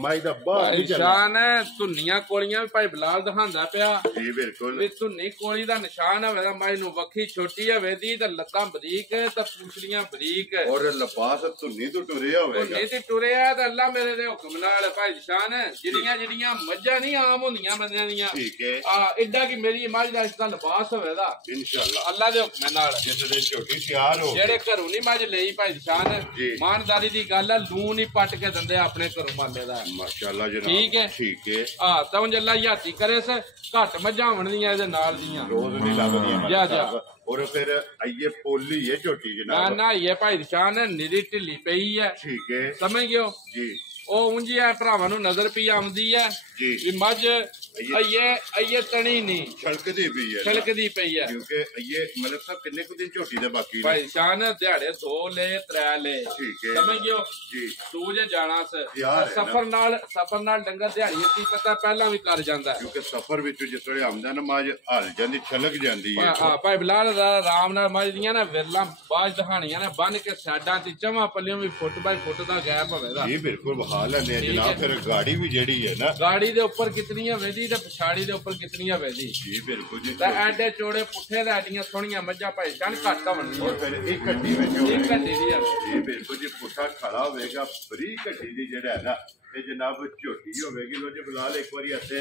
ਮਾਈ ਦਾ ਬਾਹਰ ਨਿਸ਼ਾਨ ਹੈ। ਧੁੰਨੀਆਂ ਕੋਲੀਆਂ ਵੀ ਭਾਈ ਬਲਾਲ ਦਿਖਾਉਂਦਾ ਪਿਆ ਜੀ। ਬਿਲਕੁਲ ਵੀ ਧੁੰਨੀ ਕੋਲੀ ਦਾ ਨਿਸ਼ਾਨ ਹੋਵੇ ਤਾਂ ਮਾਈ ਨੂੰ ਵੱਖੀ ਛੋਟੀ ਹੋਵੇ ਦੀ ਤੇ ਲੱਤਾਂ ਬਰੀਕ ਤੇ ਪੂਛਲੀਆਂ ਬਰੀਕ ਔਰ ਲਿਬਾਸ ਧੁੰਨੀ ਤੋਂ ਟੁਰਿਆ ਹੋਵੇਗਾ। ਧੁੰਨੀ ਤੇ ਟੁਰਿਆ ਤਾਂ ਅੱਲਾ ਮੇਰੇ ਦੇ ਹੁਕਮ ਨਾਲ ਭਾਈ ਨਿਸ਼ਾਨ ਜਿਹੜੀਆਂ ਮੱਝਾਂ ਨਹੀਂ ਆਮ ਹੁੰਦੀਆਂ ਬੰਦਿਆਂ ਦੀਆਂ। ਠੀਕ ਹੈ। ਏਡਾ ਕਿ ਮੇਰੀ ਮੱਝ ਦਾ ਇਸ ਦਾ ਲਿਬਾਸ ਹੋਵੇਗਾ ਇਨਸ਼ਾਅੱਲਾ ਅੱਲਾ ਦੇ ਹੁਕਮ ਨਾਲ। ਜਿਸ ਦੇ ਝੋਟੀ ਤਿਆਰ ਹੋ ਜਿਹੜੇ ਘਰੋਂ ਨਹੀਂ ਮੱਝ ਲਈ ਭਾਈ ਨਿਸ਼ਾਨ ਇਮਾਨਦਾਰੀ ਦੀ ਗੱਲ ਹੈ। ਲੂਣ ਹੀ ਪੱਟ ਕੇ ਦਿੰਦੇ ਆਪਣੇ ਘਰੋਂ ਮਾਲੇ ਦਾ ਮਾਸ਼ਾਅੱਲਾ ਜਨਾਬ। ਠੀਕ ਹੈ। ਠੀਕ ਹੈ। ਤਾਂ ਉਂਝ ਅੱਲਾ ਹੱਥੀ ਕਰੇ ਸ ਘੱਟ ਮੱਝਾਂ ਹੋਣਗੀਆਂ ਇਹਦੇ ਨਾਲ ਦੀਆਂ ਰੋਜ਼ ਨਹੀਂ ਲੱਗਦੀਆਂ ਜਾ ਜਾ। ਔਰ ਫਿਰ ਆਈਏ ਪੋਲੀ ਹੈ ਝੋਟੀ ਜਨਾਬ। ਨਾ ਇਹ ਭਾਈ ਨਿਸ਼ਾਨ ਨਿਰੀ ਢਿੱਲੀ ਪਈ ਹੈ। ਠੀਕ ਹੈ। ਸਮਝ ਗਿਓ ਜੀ। ਉਹ ਉਂਝ ਹੈ ਭਰਾਵਾਂ ਨੂੰ ਨਜ਼ਰ ਪਈ ਆਉਂਦੀ ਹੈ ਵੀ ਮੱਝ ਅਈਏ ਤਣੀ ਨਹੀਂ ਛਲਕਦੀ ਪਈ ਹੈ ਕਿਉਂਕਿ ਅਈਏ ਮਤਲਬ ਸਭ ਕਿੰਨੇ ਕੁ ਦਿਨ ਝੋਟੀ ਦੇ ਬਾਕੀ ਭਾਈ ਸ਼ਾਨ ਦਿਹਾੜੇ 2 ਲੈ 3 ਲੈ। ਠੀਕ ਹੈ। ਸਮਝ ਗਿਓ ਜੀ। ਤੂੰ ਜੇ ਜਾਣਾ ਸਫਰ ਨਾਲ ਡੰਗਰ ਦਿਹਾੜੀ ਕੀ ਪਤਾ ਪਹਿਲਾਂ ਵੀ ਕਰ ਜਾਂਦਾ ਕਿਉਂਕਿ ਸਫਰ ਵਿੱਚ ਜਿਸ ਵੇਲੇ ਆਉਂਦਾ ਨਾ ਮੱਝ ਹਲ ਜਾਂਦੀ ਛਲਕ ਜਾਂਦੀ ਹੈ। ਹਾਂ ਭਾਈ ਬਲਾਲ ਆਰਾਮ ਨਾਲ ਮੱਝ ਦੀਆਂ ਨਾ ਵਿਰਲਾ ਬਾਜ ਦਿਖਾਣੀਆਂ ਨੇ ਬੰਨ ਕੇ ਸਾਡਾਂ ਤੇ ਚਵਾਂ ਪੱਲਿਓਂ ਵੀ ਫੁੱਟ ਬਾਈ ਫੁੱਟ ਦਾ ਗੈਪ ਹੋਵੇਗਾ ਜੀ। ਬਿਲਕੁਲ ਵਿਖਾ ਲੈਂਦੇ ਜਨਾਬ। ਫਿਰ ਗਾੜੀ ਵੀ ਜਿਹੜੀ ਹੈ ਨਾ ਗਾੜੀ ਦੇ ਉੱਪਰ ਕਿਤਨੀ ਹਵੇਦੀ ਤੇ ਪਛਾੜੀ ਦੇ ਉੱਪਰ ਕਿਤਨੀ ਹਵੇਦੀ ਜੀ। ਬਿਲਕੁਲ ਜੀ। ਤਾਂ ਐਡੇ ਚੋੜੇ ਪੁੱਠੇ ਤੇ ਐਡੀਆਂ ਸੋਹਣੀਆਂ ਮੱਝਾਂ ਭਾਈ ਜਾਨ ਘੱਟ ਹੋਣਗੀਆਂ। ਔਰ ਫਿਰ ਇੱਕ ਘੱਟੀ ਵਿੱਚ ਇੱਕ ਘੱਟੀ ਦੀ ਜੀ। ਬਿਲਕੁਲ ਜੀ। ਪੁੱਠਾ ਖੜਾ ਹੋਵੇਗਾ ਬਰੀਕ ਘੱਟੀ ਦੀ ਜਿਹੜਾ ਹੈ ਨਾ ਤੇ ਜਨਾਬ ਝੋਟੀ ਹੋਵੇਗੀ। ਲੋ ਜੀ ਬਲਾਲ ਇੱਕ ਵਾਰੀ ਇੱਥੇ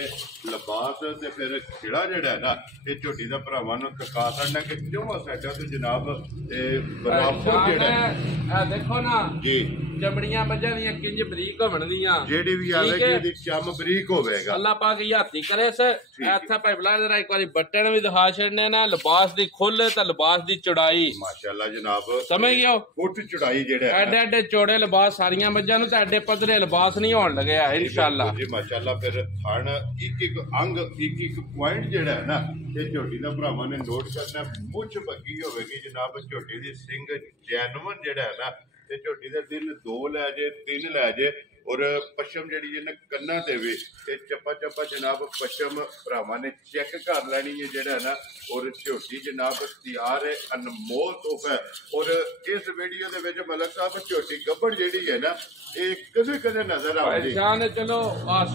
ਲਿਬਾਸ ਤੇ ਫਿਰ ਖਿੜਾ ਜਿਹੜਾ ਹੈ ਨਾ ਇਹ ਝੋਟੀ ਦਾ ਭਰਾਵਾਂ ਨੂੰ ਦਿਖਾ ਸਕਦਾ ਕਿ ਕਿਉਂ ਸਾਡਾ ਤੇ ਜਨਾਬ ਇਹ ਬਰਾਬਰ ਜਿਹੜਾ ਦੇਖੋ ਨਾ ਜੀ ਚਮੜੀਆਂ ਮੱਝਾਂ ਦੀਆਂ ਕਿੰਜ ਬਰੀਕ ਹੋਣਗੀਆਂ। ਜਿਹੜੀ ਵੀ ਆਵੇਗੀ ਉਹਦੀ ਚਮ ਬਰੀਕ ਹੋਵੇਗਾ। ਅੱਲਾ ਪਾਕ ਹੱਥੀ ਕਰੇ ਸ ਇੱਥੇ ਭਾਈ ਬਲਾਲ ਜਰਾ ਇੱਕ ਵਾਰੀ ਬੱਟਣ ਵੀ ਦਿਖਾ ਛੱਡਨੇ ਨਾ ਲਿਬਾਸ ਦੀ ਖੁੱਲ ਤੇ ਲਿਬਾਸ ਦੀ ਚੌੜਾਈ ਮਾਸ਼ਾਅੱਲਾ ਜਨਾਬ। ਸਮਝ ਗਿਓ। ਫੁੱਟ ਚੌੜਾਈ ਜਿਹੜਾ ਐਡੇ ਐਡੇ ਚੌੜੇ ਲਿਬਾਸ ਸਾਰੀਆਂ ਮੱਝਾਂ ਨੂੰ ਤੇ ਐਡੇ ਪੱਧਰੇ ਲਿਬਾਸ ਨਹੀਂ ਹੋਣ ਲੱਗਿਆ ਇਨਸ਼ਾਅੱਲਾ ਜੀ ਮਾਸ਼ਾਅੱਲਾ। ਫਿਰ ਥਣ ਇੱਕ ਅੰਗ ਇੱਕ ਪੁਆਇੰਟ ਜਿਹੜਾ ਹੈ ਨਾ ਇਹ ਝੋਟੀ ਦਾ ਭਰਾਵਾਂ ਨੇ ਨੋਟ ਕਰਨਾ। ਮੁੱਛ ਬੱਗੀ ਹੋਵੇਗੀ ਜਨਾਬ। ਝੋਟੀ ਦੀ ਸਿੰਘ ਜੈਨੂਨ ਜਿਹੜਾ ਹੈ ਨਾ ਤੇ ਝੋਟੀ ਦੇ ਦਿਨ 2 ਲੈ ਜੇ 3 ਲੈ ਜੇ ਔਰ ਪਸ਼ਮ ਜਿਹੜੀ ਇਹਨੇ ਕੰਨਾਂ ਤੇ ਵੀ ਇਹ ਚੱਪਾ ਜਨਾਬ ਪਸ਼ਮ ਭਰਾਵਾਂ ਨੇ ਚੈੱਕ ਕਰ ਲੈਣੀ ਹੈ ਜਿਹੜਾ ਨਾ। ਔਰ ਝੋਟੀ ਜਨਾਬ ਤਿਆਰ ਹੈ ਅਨਮੋਲ ਤੋਹਫਾ। ਔਰ ਇਸ ਵੀਡੀਓ ਦੇ ਵਿੱਚ ਮਲਕ ਸਾਹਿਬ ਝੋਟੀ ਗੱਭਣ ਜਿਹੜੀ ਹੈ ਨਾ ਇਹ ਕਦੇ ਨਜ਼ਰ ਆਉਂਦੀ ਹੈ। ਚਲੋ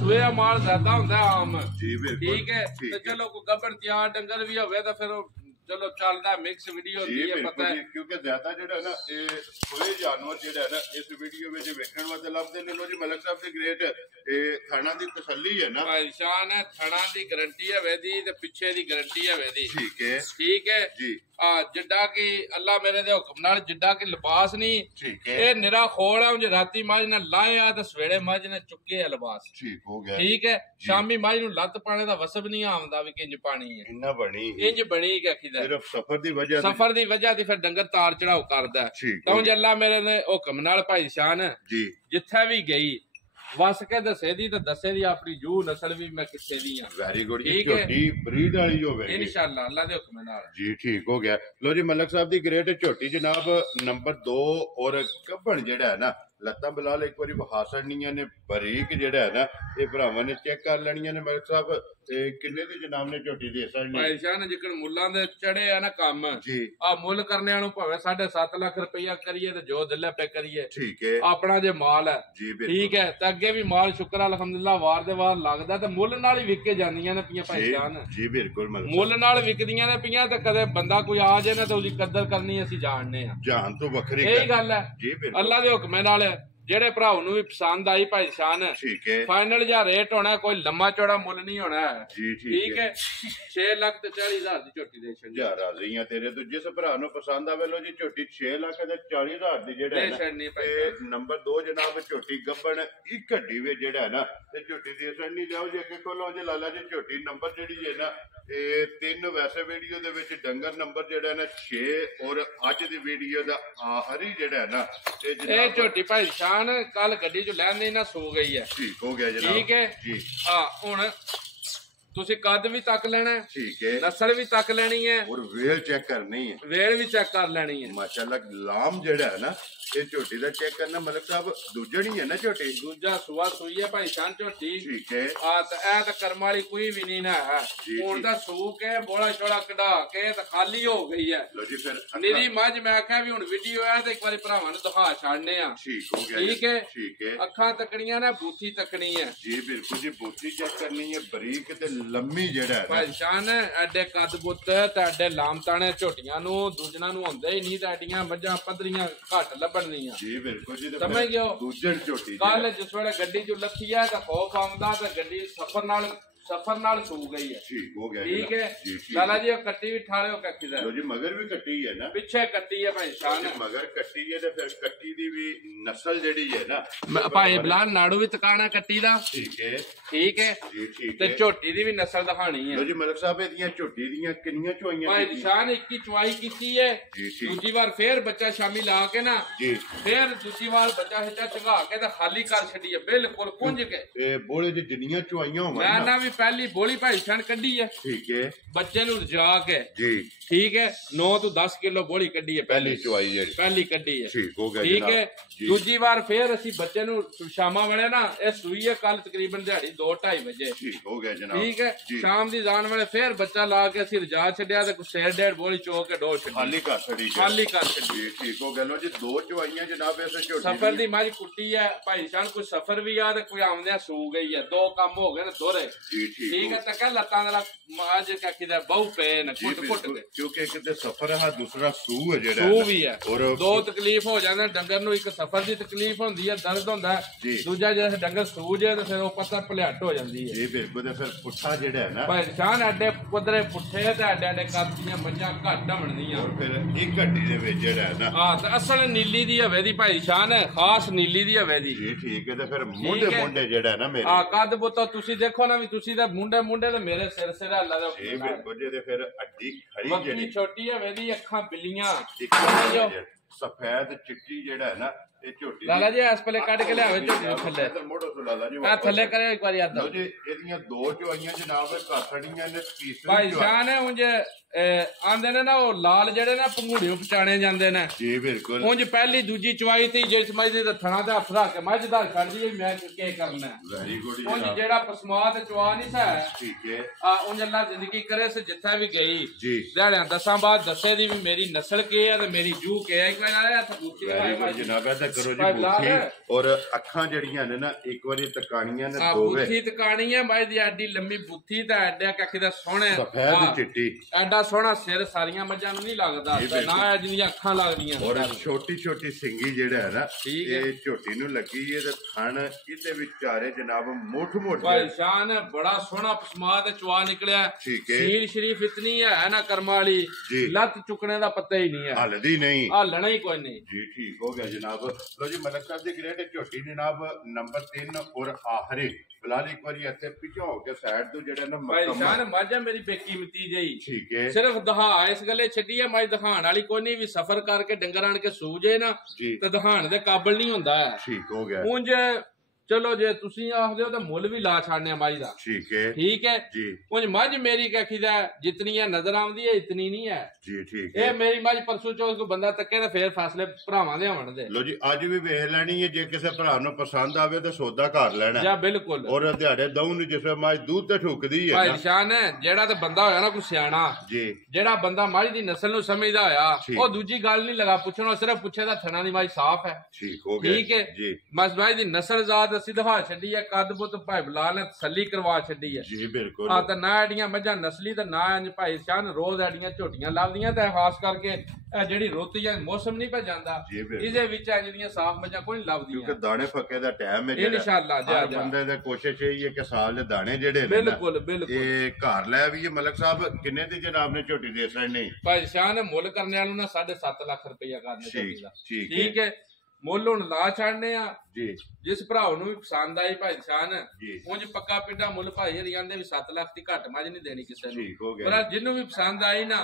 ਸੂਏ ਮਾਲ ਜ਼ਿਆਦਾ ਹੁੰਦਾ ਆਮ ਜੀ। ਠੀਕ ਹੈ। ਤੇ ਚਲੋ ਕੋਈ ਗੱਭਣ ਤਿਆਰ ਡੰਗਰ ਵੀ ਹੋਵੇ ਤਾਂ ਫਿਰ ਚਲੋ ਚੱਲਦਾ ਮਿਕਸ ਵੀਡੀਓ ਹੁੰਦੀ ਹੈ ਪਤਾ ਹੈ ਕਿਉਂਕਿ ਜ਼ਿਆਦਾ ਜਿਹੜਾ ਨਾ ਇਹ ਸੋਏ ਜਾਨਵਰ ਜਿਹੜਾ ਹੈ ਨਾ ਇਸ ਵੀਡੀਓ ਵਿੱਚ ਵੇਖਣ ਵਾਸਤੇ ਲੱਭਦੇ ਨੇ। ਲੋ ਜੀ ਮਲਕ ਸਾਹਿਬ ਦੀ ਗ੍ਰੇਟ ਇਹ ਥਾਣਾ ਦੀ ਤਸੱਲੀ ਹੈ ਨਾ ਭਾਈ ਸ਼ਾਨ ਹੈ। ਥਾਣਾ ਦੀ ਗਾਰੰਟੀ ਹੈ ਵੇਦੀ ਤੇ ਪਿੱਛੇ ਦੀ ਗਾਰੰਟੀ ਹੈ ਵੇਦੀ। ਠੀਕ ਹੈ। ਠੀਕ ਹੈ ਜੀ। ਜਿੱਡਾ ਕਿ ਅੱਲਾ ਮੇਰੇ ਦੇ ਹੁਕਮ ਨਾਲ ਜਿੱਡਾ ਕਿ ਲਿਬਾਸ ਨਹੀਂ ਇਹ ਨਿਰਾ ਖੋਲ ਹੈ। ਉਂਝ ਰਾਤੀ ਮੱਝ ਨੇ ਲਾਇਆ ਤੇ ਸਵੇਰੇ ਮੱਝ ਨੇ ਚੁੱਕੇ ਆ ਲਿਬਾਸ। ਠੀਕ ਹੋ ਗਿਆ। ਠੀਕ ਹੈ। ਸ਼ਾਮੀ ਮੱਝ ਨੂੰ ਲੱਤ ਪਾਣੇ ਦਾ ਵਸਬ ਨਹੀਂ ਆਉਂਦਾ ਵੀ ਕਿੰਜ ਪਾਣੀ ਹੈ ਇੰਜ ਬਣੀ ਕਿ ਆਖੀਦਾ ਸਿਰਫ ਸਫਰ ਦੀ ਵਜ੍ਹਾ ਦੀ ਫਿਰ ਡੰਗਰ ਤਾਰ ਚੜਾਓ ਕਰਦਾ ਤਾਂ ਉਂਝ ਅੱਲਾ ਮੇਰੇ ਦੇ ਹੁਕਮ ਨਾਲ ਭਾਈ ਸ਼ਾਨ ਜੀ ਜਿੱਥੇ ਵੀ ਗਈ ਵਸ ਕੇ ਦੱਸੇ ਦੀ ਤੇ ਦੱਸੇ ਦੀ ਆਪਣੀ ਜੂ ਨਸਲ ਵੀ ਮੈਂ ਕਿੱਥੇ ਦੀ ਆ। ਵੈਰੀ ਗੁੱਡ ਜੀ। ਝੋਟੀ ਬਰੀਡ ਵਾਲੀ ਹੋਵੇ ਇਨਸ਼ਾਅੱਲਾ ਅੱਲਾ ਦੇ ਹੁਕਮ ਨਾਲ ਜੀ। ਠੀਕ ਹੋ ਗਿਆ। ਲੋ ਜੀ ਮਲਕ ਸਾਹਿਬ ਦੀ ਗ੍ਰੇਟ ਝੋਟੀ ਜਨਾਬ ਨੰਬਰ 2 ਔਰ ਗੱਭਣ ਜਿਹੜਾ ਹੈ ਨਾ ਲੱਤਾਂ ਬਿਲਾਲ ਇੱਕ ਵਾਰੀ ਵਹਾ ਛੱਡਣੀਆਂ ਨੇ ਬਰੀਕ ਜਿਹੜਾ ਹੈ ਨਾ ਇਹ ਭਰਾਵਾਂ ਨੇ ਚੈੱਕ ਕਰ ਲੈਣੀਆਂ ਨੇ ਮਲਕ ਸਾਹਿਬ ਤੇ ਕਿੰਨੇ ਦੀ ਜਨਾਬ ਨੇ ਝੋਟੀ ਦੇ ਛੱਡਣੀ ਭਾਈ ਸ਼ਾਹ ਨੇ ਜਿਕਣ ਮੁੱਲਾਂ ਦੇ ਚੜੇ ਆ ਨਾ ਕੰਮ ਜੀ ਆ ਮੁੱਲ ਕਰਨਿਆਂ ਨੂੰ ਭਾਵੇਂ 7.5 ਲੱਖ ਰੁਪਇਆ ਕਰੀਏ ਤੇ ਜੋ ਦਿਲੇ ਪੇ ਕਰੀਏ ਠੀਕ ਹੈ ਆਪਣਾ ਜੇ ਮਾਲ ਹੈ ਜੀ ਠੀਕ ਹੈ ਤੇ ਅੱਗੇ ਵੀ ਮਾਲ ਸ਼ੁਕਰ ਅਲਹਮਦੁਲਿਲਾ ਵਾਰ ਦੇ ਵਾਰ ਲੱਗਦਾ ਤੇ ਮੁੱਲ ਨਾਲ ਹੀ ਵਿਕ ਕੇ ਜਾਂਦੀਆਂ ਨੇ ਪਈਆਂ ਭਾਈ ਜਾਨ ਜੀ ਬਿਲਕੁਲ ਮੁੱਲ ਨਾਲ ਵਿਕਦੀਆਂ ਨੇ ਪਈਆਂ ਤੇ ਕਦੇ ਬੰਦਾ ਕੋਈ ਆ ਜਾਏ ਨਾ ਤੇ ਉਹਦੀ ਕਦਰ ਕਰਨੀ ਅਸੀਂ ਜਾਣਦੇ ਆ ਜਾਨ ਤੋਂ ਵੱਖਰੀ ਇਹੀ ਗੱਲ ਹੈ ਜੀ ਬਿਲਕੁਲ ਅੱਲਾ ਦੇ ਹੁਕਮ ਨਾਲ ਜਿਹੜੇ ਭਰਾਉ ਨੂੰ ਵੀ ਪਸੰਦ ਆਈ ਭਾਈ ਸ਼ਾਨ ਠੀਕ ਹੈ ਫਾਈਨਲ ਜਾਂ ਰੇਟ ਹੋਣਾ ਕੋਈ ਲੰਮਾ ਚੌੜਾ ਮੁੱਲ ਨਹੀਂ ਹੋਣਾ ਜੀ ਠੀਕ ਹੈ 6 ਲੱਖ ਤੇ 40,000 ਦੀ ਝੋਟੀ ਦੇ ਛੱਡੀ ਯਾਰ ਰਾਜ਼ੀਆਂ ਤੇਰੇ ਤੋਂ ਜਿਸ ਭਰਾ ਨੂੰ ਪਸੰਦ ਆਵੇ ਲੋ ਜੀ ਝੋਟੀ 6 ਲੱਖ ਤੇ 40,000 ਦੀ ਜਿਹੜਾ ਹੈ ਨਾ ਨੰਬਰ 2 ਜਨਾਬ ਝੋਟੀ ਗੱਬਣ ਇੱਕ ਹੱਡੀ ਵੇ ਜਿਹੜਾ ਹੈ ਨਾ ਤੇ ਝੋਟੀ ਦੀ ਅਸਰ ਨਹੀਂ ਜਾਓ ਜੇ ਅੱਗੇ ਖੋਲੋ ਜੇ ਲਾਲਾ ਜੀ ਝੋਟੀ ਨੰਬਰ ਜਿਹੜੀ ਹੈ ਨਾ ਇਹ 3 ਵੈਸੇ ਵੀਡੀਓ ਦੇ ਵਿੱਚ ਡੰਗਰ ਨੰਬਰ ਜਿਹੜਾ ਹੈ ਨਾ 6 ਔਰ ਅੱਜ ਦੀ ਵੀਡੀਓ ਦਾ ਆਖਰੀ ਜਿਹੜਾ ਹੈ ਨਾ ਇਹ ਝੋਟੀ ਭਾਈ ਸ਼ਾਨ ਕੱਲ ਗੱਡੀ ਚ ਲੈਣ ਨਾ ਸੋ ਗਈ ਹੈ ਠੀਕ ਹੋ ਗਿਆ ਜਨਾਬ ਠੀਕ ਹੈ ਜੀ ਹਾਂ ਹੁਣ ਤੁਸੀਂ ਕੱਦ ਵੀ ਤੱਕ ਲੈਣਾ ਠੀਕ ਹੈ ਨਸਲ ਵੀ ਤੱਕ ਲੈਣੀ ਹੈ ਔਰ ਵੇਲ ਚੈੱਕ ਕਰਨੀ ਹੈ ਵੇਲ ਵੀ ਚੈੱਕ ਕਰ ਲੈਣੀ ਹੈ ਮਾਸ਼ਾਅੱਲਾ ਲਾਮ ਜਿਹੜਾ ਹੈ ਨਾ ਇਹ ਝੋਟੀ ਦਾ ਚੈੱਕ ਕਰਨਾ ਮਲਕ ਸਾਹਿਬ ਦੂਜਾ ਨਹੀਂ ਹੈ ਨਾ ਝੋਟੀ ਦੂਜਾ ਸੂਆ ਸੂਈ ਹੈ ਭਾਈ ਸ਼ਾਨ ਝੋਟੀ ਠੀਕ ਹੈ ਆ ਤਾਂ ਇਹ ਤਾਂ ਕਰਮ ਵਾਲੀ ਕੋਈ ਵੀ ਨਹੀਂ ਨਾ ਹੈ ਹੁਣ ਤਾਂ ਸੂ ਕੇ ਬੋਲਾ ਛੋੜਾ ਕਢਾ ਕੇ ਤਾਂ ਖਾਲੀ ਹੋ ਗਈ ਹੈ ਲੋ ਜੀ ਫਿਰ ਨੀਰੀ ਮੱਝ ਮੈਂ ਆਖਿਆ ਵੀ ਹੁਣ ਵੀਡੀਓ ਆ ਤੇ ਇੱਕ ਵਾਰੀ ਭਰਾਵਾਂ ਨੂੰ ਦਿਖਾ ਛੱਡਨੇ ਆ ਠੀਕ ਹੋ ਗਿਆ ਠੀਕ ਹੈ ਠੀਕ ਹੈ ਅੱਖਾਂ ਤੱਕਣੀਆਂ ਨਾ ਬੂਥੀ ਤੱਕਣੀ ਹੈ ਜੀ ਬਿਲਕੁਲ ਜੀ ਬੂਥੀ ਚੈੱਕ ਕਰਨੀ ਹੈ ਬਰੀਕ ਤੇ ਲੰਮੀ ਜਿਹੜਾ ਹੈ ਭਾਈ ਸ਼ਾਨ ਐਡੇ ਕੱਦ ਬੁੱਤ ਤੇ ਐਡੇ ਲਾਮਤਾਣੇ ਝੋਟੀਆਂ ਨੂੰ ਦੂਜਿਆਂ ਨੂੰ ਹੁੰਦੇ ਹੀ ਨਹੀਂ ਤੇ ਐਡੀਆਂ ਮੱਝਾਂ ਪੱਧਰੀਆਂ ਘੱਟ ਲੱਭਣੀਆਂ ਜੀ ਬਿਲਕੁਲ ਜੀ ਸਮਝ ਗਿਓ ਦੂਜੇ ਝੋਟੀ ਕੱਲ ਜਿਸ ਵੇਲੇ ਗੱਡੀ ਚ ਲੱਥੀ ਆ ਤਾਂ ਖੌਫ ਆਉਂਦਾ ਤੇ ਗੱਡੀ ਸਫਰ ਨਾਲ ਸੂ ਗਈ ਹੈ ਠੀਕ ਹੋ ਗਿਆ ਠੀਕ ਹੈ ਲਾਲਾ ਜੀ ਉਹ ਕੱਟੀ ਵੀ ਠਾਲਿਓ ਕੱਟੀ ਦਾ ਲੋ ਜੀ ਮਗਰ ਵੀ ਕੱਟੀ ਹੈ ਨਾ ਪਿੱਛੇ ਕੱਟੀ ਹੈ ਭਾਈ ਸ਼ਾਨ ਮਗਰ ਕੱਟੀ ਹੈ ਤੇ ਫਿਰ ਕੱਟੀ ਦੀ ਵੀ ਨਸਲ ਜਿਹੜੀ ਹੈ ਨਾ ਭਾਈ ਬਲਾਲ ਨਾੜੂ ਵੀ ਤਕਾਣਾ ਕੱਟੀ ਦਾ ਠੀਕ ਹੈ ਠੀਕ ਹੈ ਜੀ ਠੀਕ ਤੇ ਝੋਟੀ ਦੀ ਵੀ ਨਸਲ ਦਿਖਾਣੀ ਹੈ ਲੋ ਜੀ ਮਲਕ ਸਾਹਿਬ ਇਹਦੀਆਂ ਝੋਟੀ ਦੀਆਂ ਕਿੰਨੀਆਂ ਚੁਆਈਆਂ ਭਾਈ ਸ਼ਾਨ 21 ਚੁਆਈ ਕੀਤੀ ਹੈ ਦੂਜੀ ਵਾਰ ਫੇਰ ਬੱਚਾ ਸ਼ਾਮੀ ਲਾ ਕੇ ਨਾ ਜੀ ਫੇਰ ਦੂਜੀ ਵਾਰ ਬੱਚਾ ਹਿੱਚਾ ਚੰਗਾ ਕੇ ਤੇ ਖਾਲੀ ਕਰ ਛੱਡੀ ਹੈ ਬਿਲਕੁਲ ਪੁੰਜ ਕੇ ਇਹ ਬੋਲੇ ਚ ਜਿੰਨੀਆਂ ਚੁਆਈਆਂ ਹੋਣ ਮੈਂ ਨਾ ਵੀ ਪਹਿਲੀ ਬੋਲੀ ਭਾਈ ਛਣ ਕੱਢੀ ਹੈ ਠੀਕ ਹੈ ਬੱਚੇ ਨੂੰ ਰਜਾ ਕੇ ਜੀ ਠੀਕ ਹੈ 9 ਤੋਂ 10 ਕਿਲੋ ਬੋਲੀ ਕੱਢੀ ਹੈ ਪਹਿਲੀ ਚੁਆਈ ਜਿਹੜੀ ਪਹਿਲੀ ਕੱਢੀ ਹੈ ਠੀਕ ਹੋ ਗਿਆ ਠੀਕ ਹੈ ਦੂਜੀ ਵਾਰ ਫੇਰ ਅਸੀਂ ਬੱਚੇ ਨੂੰ ਸ਼ਾਮਾਂ ਵੇਲੇ ਨਾ ਇਹ ਸੂਈ ਹੈ ਕੱਲ ਤਕਰੀਬਨ ਦਿਹਾੜੀ 2:30 ਵਜੇ ਠੀਕ ਹੋ ਗਿਆ ਜਨਾਬ ਠੀਕ ਹੈ ਸ਼ਾਮ ਦੀ ਜਾਣ ਵੇਲੇ ਫੇਰ ਬੱਚਾ ਲਾ ਕੇ ਅਸੀਂ ਰਜਾ ਛੱਡਿਆ ਤੇ ਕੁਛ 1.5 ਬੋਲੀ ਚੋ ਕੇ ਡੋਲ ਛੱਡੀ ਖਾਲੀ ਕਰ ਛੱਡੀ ਖਾਲੀ ਕਰ ਛੱਡੀ ਠੀਕ ਹੋ ਗਿਆ ਲੋ ਜੀ 2 ਚੁਆਈਆਂ ਜਨਾਬ ਇਸ ਝੋਟੀ ਸਫਰ ਦੀ ਮੱਝ ਕੁੱਟੀ ਹੈ ਭਾਈ ਸ਼ਾਨ ਕੋਈ ਸਫਰ ਵੀ ਆ ਤੇ ਕੋਈ ਆਉਂਦਿਆਂ ਸੂ ਗਈ ਹੈ 2 ਕੰਮ ਹੋ ਗਏ ਨੇ ਦੋਰੇ ਠੀਕ ਹੈ ਤਾਂ ਕਹਿ ਲੱਤਾਂ ਦਾ ਮਾਜ ਕਾਕੀ ਦਾ ਬਹੁ ਪੈ ਨਾ ਕੁੱਟ ਕੇ ਕਿਉਂਕਿ ਇੱਕ ਤੇ ਸਫਰ ਹੈ ਦੂਸਰਾ ਸੂ ਹੈ ਜਿਹੜਾ ਸੂ ਵੀ ਹੈ ਦੋ ਤਕਲੀਫ ਹੋ ਜਾਂਦਾ ਡੰਗਰ ਨੂੰ ਇੱਕ ਸਫਰ ਦੀ ਤਕਲੀਫ ਹੁੰਦੀ ਹੈ ਦਰਦ ਹੁੰਦਾ ਦੂਜਾ ਜੇ ਡੰਗਰ ਸੂ ਜੇ ਤੇ ਫਿਰ ਉਹ ਪੱਤਾ ਭਲਿਆਟ ਹੋ ਜਾਂਦੀ ਹੈ ਇਹ ਬਿਲਕੁਲ ਤੇ ਫਿਰ ਪੁੱਠਾ ਜਿਹੜਾ ਹੈ ਨਾ ਭਾਈ ਸ਼ਾਨ ਐਡੇ ਕੁਦਰੇ ਪੁੱਠੇ ਤੇ ਐਡੇ ਕਰਦੀਆਂ ਮੱਝਾਂ ਘੱਟ ਬਣਦੀਆਂ ਔਰ ਫਿਰ ਇੱਕ ਘੱਟੀ ਦੇ ਵਿੱਚ ਜਿਹੜਾ ਹੈ ਨਾ ਹਾਂ ਤੇ ਅਸਲ ਨੀਲੀ ਦੀ ਹਵੇ ਦੀ ਭਾਈ ਸ਼ਾਨ ਹੈ ਖਾਸ ਨੀਲੀ ਦੀ ਹਵੇ ਦੀ ਜੀ ਠੀਕ ਹੈ ਤੇ ਫਿਰ ਮੁੰਡੇ ਜਿਹੜਾ ਨਾ ਮੇਰੇ ਆ ਕੱਦ ਬੁੱਤ ਤੁਸੀਂ ਦੇਖੋ ਨਾ ਵੀ ਤੁਸੀਂ ਤਾਂ ਮੁੰਡੇ ਤੇ ਮੇਰੇ ਸਿਰ ਅੱਲਾ ਦਾ ਇਹ ਬਿਲਕੁਲ ਜੇ ਤੇ ਫਿਰ ਅੱਡੀ ਖੜੀ ਜਿਹੜੀ ਛੋਟੀ ਹਵੇ ਦੀ ਅੱਖਾਂ ਬਿੱਲੀਆਂ ਸਫੈਦ ਚਿੱਟੀ ਜਿਹੜਾ ਹੈ ਨਾ ਇਹ ਝੋਟੀ ਲਾਲਾ ਜੀ ਇਸ ਪਲੇ ਕੱਢ ਕੇ ਲਿਆਵੇ ਝੋਟੀ ਨੂੰ ਥੱਲੇ ਮੋੜੋ ਤੋਂ ਲਾਲਾ ਜੀ ਆ ਥੱਲੇ ਕਰੇ ਇੱਕ ਵਾਰੀ ਆਦਾ ਜੀ ਇਹਦੀਆਂ 2 ਚੁਆਈਆਂ ਜਨਾਬ ਘਾਟੜੀਆਂ ਨੇ ਤੀਸਰੀ ਭਾਈ ਸ਼ਾਨ ਹੈ ਉਂਝ ਆਂਦੇ ਨੇ ਨਾ ਉਹ ਲਾਲ ਜਿਹੜੇ ਨਾ ਪੰਗੂੜੇ ਪਛਾਣੇ ਜਾਂਦੇ ਨੇ ਜੀ ਬਿਲਕੁਲ ਉਂਝ ਪਹਿਲੀ ਦੂਜੀ ਚੁਆਈ ਤੇ ਜਿਸ ਮੱਝ ਦੇ ਥਣਾ ਤੇ ਹੱਥ ਰੱਖ ਕੇ ਮੱਝ ਦਾ ਛੱਡਦੀ ਮੈਂ ਕੀ ਕਰਨਾ ਵੈਰੀ ਗੁੱਡ ਉਂਝ ਜਿਹੜਾ ਪਸਮਾ ਤੇ ਚੁਆ ਨਹੀਂ ਸਾ ਠੀਕ ਹੈ ਆ ਉਂਝ ਅੱਲਾ ਜ਼ਿੰਦਗੀ ਕਰੇ ਸੇ ਜਿੱਥੇ ਵੀ ਗਈ ਜੀ ਦਿਹਾੜਿਆਂ ਦਸਾਂ ਬਾਅਦ ਦੱਸੇ ਦੀ ਵੀ ਮੇਰੀ ਨਸਲ ਕੀ ਹੈ ਤੇ ਮੇਰੀ ਜੂ ਕੀ ਹੈ ਇੱਕ ਵਾਰ ਆਇਆ ਥਬੂਤੀ ਜਨਾਬ ਦਾ ਕਰੋ ਜੀ ਬੂਥੀ ਔਰ ਅੱਖਾਂ ਜਿਹੜੀਆਂ ਨੇ ਨਾ ਇੱਕ ਵਾਰੀ ਤਕਾਣੀਆਂ ਨੇ ਦੋਵੇਂ ਬੂਥੀ ਤਕਾਣੀ ਹੈ ਮੱਝ ਦੀ ਐਡੀ ਲੰਮੀ ਬੂਥੀ ਤੇ ਐਡਾ ਕੱਖੀ ਦਾ ਸੋਹਣਾ ਸਫੈਦ ਚਿੱਟੀ ਐਡਾ ਸੋਹਣਾ ਸਿਰ ਸਾਰੀਆਂ ਮੱਝਾਂ ਨੂੰ ਨਹੀਂ ਲੱਗਦਾ ਨਾ ਜਿੰਨੀਆਂ ਅੱਖਾਂ ਲੱਗਦੀਆਂ ਔਰ ਛੋਟੀ ਛੋਟੀ ਸਿੰਗੀ ਜਿਹੜਾ ਹੈ ਨਾ ਇਹ ਝੋਟੀ ਨੂੰ ਲੱਗੀ ਹੈ ਤੇ ਥਣ ਇਹਦੇ ਵਿਚਾਰੇ ਜਨਾਬ ਮੁੱਠ ਭਾਈ ਸ਼ਾਨ ਬੜਾ ਸੋਹਣਾ ਪਸਮਾ ਤੇ ਚਵਾ ਨਿਕਲਿਆ ਸੀਲ ਸ਼ਰੀਫ ਇਤਨੀ ਹੈ ਨਾ ਕਰਮ ਵਾਲੀ ਲੱਤ ਚੁੱਕਣੇ ਦਾ ਪਤਾ ਹੀ ਨਹੀਂ ਹੈ ਹਲਦੀ ਨਹੀਂ ਹਲਣਾ ਹੀ ਕੋਈ ਨਹੀਂ ਜੀ ਠੀਕ ਹੋ ਗਿਆ ਜਨਾਬ ਲੋ ਜੀ ਮਲਕ ਸਾਹਿਬ ਦੀ ਗ੍ਰੇਟ ਝੋਟੀ ਜਨਾਬ ਨੰਬਰ 3 ਔਰ ਆਖਰੀ ਫਿਲਹਾਲ ਇੱਕ ਵਾਰੀ ਇੱਥੇ ਪਿੱਛੇ ਹੋ ਕੇ ਸਾਈਡ ਤੋਂ ਜਿਹੜਾ ਨਾ ਭਾਈ ਸ਼ਾਨ ਮੱਝਾਂ ਮੇਰੀ ਬੇਕੀਮਤੀ ਜਈ ਠੀਕ ਹੈ ਸਿਰਫ ਦਿਖਾ ਇਸ ਗੱਲੇ ਛੱਡੀ ਹੈ ਮੱਝ ਦਿਖਾਣ ਵਾਲੀ ਕੋਈ ਨਹੀਂ ਵੀ ਸਫਰ ਕਰਕੇ ਡੰਗਰ ਆਣ ਕੇ ਸੂ ਜੇ ਨਾ ਤੇ ਦਿਖਾਣ ਦੇ ਕਾਬਲ ਨਹੀਂ ਹੁੰਦਾ ਠੀਕ ਹੋ ਗਿਆ ਉਂਝ ਚਲੋ ਜੇ ਤੁਸੀਂ ਆਖਦੇ ਹੋ ਤਾਂ ਮੁੱਲ ਵੀ ਲਾ ਛਾੜਨੇ ਮਾਈ ਦਾ। ਠੀਕ ਹੈ ਜੀ। ਕੁਝ ਮੱਝ ਮੇਰੀ ਕਹੀਦਾ ਜਿਤਨੀਆਂ ਨਜ਼ਰ ਆਉਂਦੀ ਹੈ ਇਤਨੀ ਨਹੀਂ ਹੈ ਜੀ। ਠੀਕ ਹੈ। ਇਹ ਮੇਰੀ ਮੱਝ ਪਰਸੋਂ ਚੌਥ ਕੋਈ ਬੰਦਾ ਤੱਕੇ ਤਾਂ ਫੇਰ ਫੈਸਲੇ ਭਰਾਵਾਂ ਦੇ ਹੋਣ ਦੇ। ਲੋ ਜੀ ਅੱਜ ਵੀ ਵੇਖ ਲੈਣੀ ਹੈ, ਜੇ ਕਿਸੇ ਭਰਾ ਨੂੰ ਪਸੰਦ ਆਵੇ ਤਾਂ ਸੌਦਾ ਘਰ ਲੈਣਾ ਜਾਂ ਬਿਲਕੁਲ। ਔਰ ਦਿਹਾੜੇ ਦਊ ਨੂੰ ਜਿਸ ਮੱਝ ਦੁੱਧ ਤੇ ਠੁਕਦੀ ਹੈ ਭਾਈ ਨਿਸ਼ਾਨ ਜਿਹੜਾ ਤਾਂ ਬੰਦਾ ਹੋਇਆ ਨਾ ਕੋਈ ਸਿਆਣਾ ਜੀ, ਜਿਹੜਾ ਬੰਦਾ ਮੱਝ ਦੀ ਨਸਲ ਨੂੰ ਸਮਝਦਾ ਹੋਇਆ ਉਹ ਦੂਜੀ ਗੱਲ ਨਹੀਂ ਲਗਾ ਪੁੱਛਣਾ, ਸਿਰਫ ਪੁੱਛੇ ਦਾ ਥਣਾ ਦੀ ਮੱਝ ਸਾਫ਼ ਹੈ। ਠੀਕ ਹੋ ਗਿਆ। ਠੀਕ ਹੈ ਜੀ। ਮੱਝ ਦੀ ਨਸਲ ਜ਼ਾਤ ਅਸੀਂ ਦਿਖਾ ਛੱਡੀ ਹੈ, ਕੱਦ ਬੁੱਤ ਭਾਈ ਬਲਾਲ ਨੇ ਤਸੱਲੀ ਕਰਵਾ ਛੱਡੀ ਹੈ ਜੀ ਬਿਲਕੁਲ। ਆ ਤਾਂ ਨਾ ਐਡੀਆਂ ਮੱਝਾਂ ਨਸਲੀ ਤੇ ਨਾ ਇੰਜ ਭਾਈ ਸ਼ਾਨ ਰੋਜ਼ ਐਡੀਆਂ ਝੋਟੀਆਂ ਲੱਭਦੀਆਂ ਤੇ ਖਾਸ ਕਰਕੇ ਜਿਹੜੀ ਰੁੱਤ ਜਾਂ ਮੌਸਮ ਨਹੀਂ ਪੈ ਜਾਂਦਾ ਇਹਦੇ ਵਿੱਚ ਇਹ ਜਿਹੜੀਆਂ ਸਾਫ਼ ਮੱਝਾਂ ਕੋਈ ਨਹੀਂ ਲੱਭਦੀਆਂ, ਕਿਉਂਕਿ ਦਾਣੇ ਫੱਕੇ ਦਾ ਟਾਈਮ ਹੈ ਜਿਹੜਾ ਇਨਸ਼ਾਅੱਲਾ ਜਾ ਬੰਦੇ ਦੀ ਕੋਸ਼ਿਸ਼ ਇਹ ਹੈ ਕਿ ਸਾਲ ਦੇ ਦਾਣੇ ਜਿਹੜੇ ਬਿਲਕੁਲ ਬਿਲਕੁਲ ਇਹ ਘਰ ਲੈ ਵੀ। ਮਲਕ ਸਾਹਿਬ ਕਿੰਨੇ ਦੀ ਜਨਾਬ ਨੇ ਝੋਟੀ ਦੇ ਸਕਣੀ? ਭਾਈ ਸ਼ਾਨ ਮੁੱਲ ਕਰਨੇ ਵਾਲੋਂ ਨਾ 7.5 ਲੱਖ ਰੁਪਇਆ ਕਰਨੇ ਝੋਟੀ ਦਾ। ਠੀਕ ਹੈ। ਮੁੱਲ ਹੁਣ ਲਾ ਛੱਡਨੇ ਆ ਜੀ। ਜਿਸ ਭਰਾ ਨੂੰ ਵੀ ਪਸੰਦ ਆਈ ਭਾਈ ਸ਼ਾਨ ਉਂਝ ਪੱਕਾ ਪਿੰਡਾ ਮੁੱਲ ਭਾਈ ਹਰੀ ਜਾਂਦੇ ਵੀ 7 ਲੱਖ ਦੀ ਘੱਟ ਮੱਝ ਨਹੀਂ ਦੇਣੀ ਕਿਸੇ ਨੂੰ, ਪਰ ਜਿਹਨੂੰ ਵੀ ਪਸੰਦ ਆਈ ਨਾ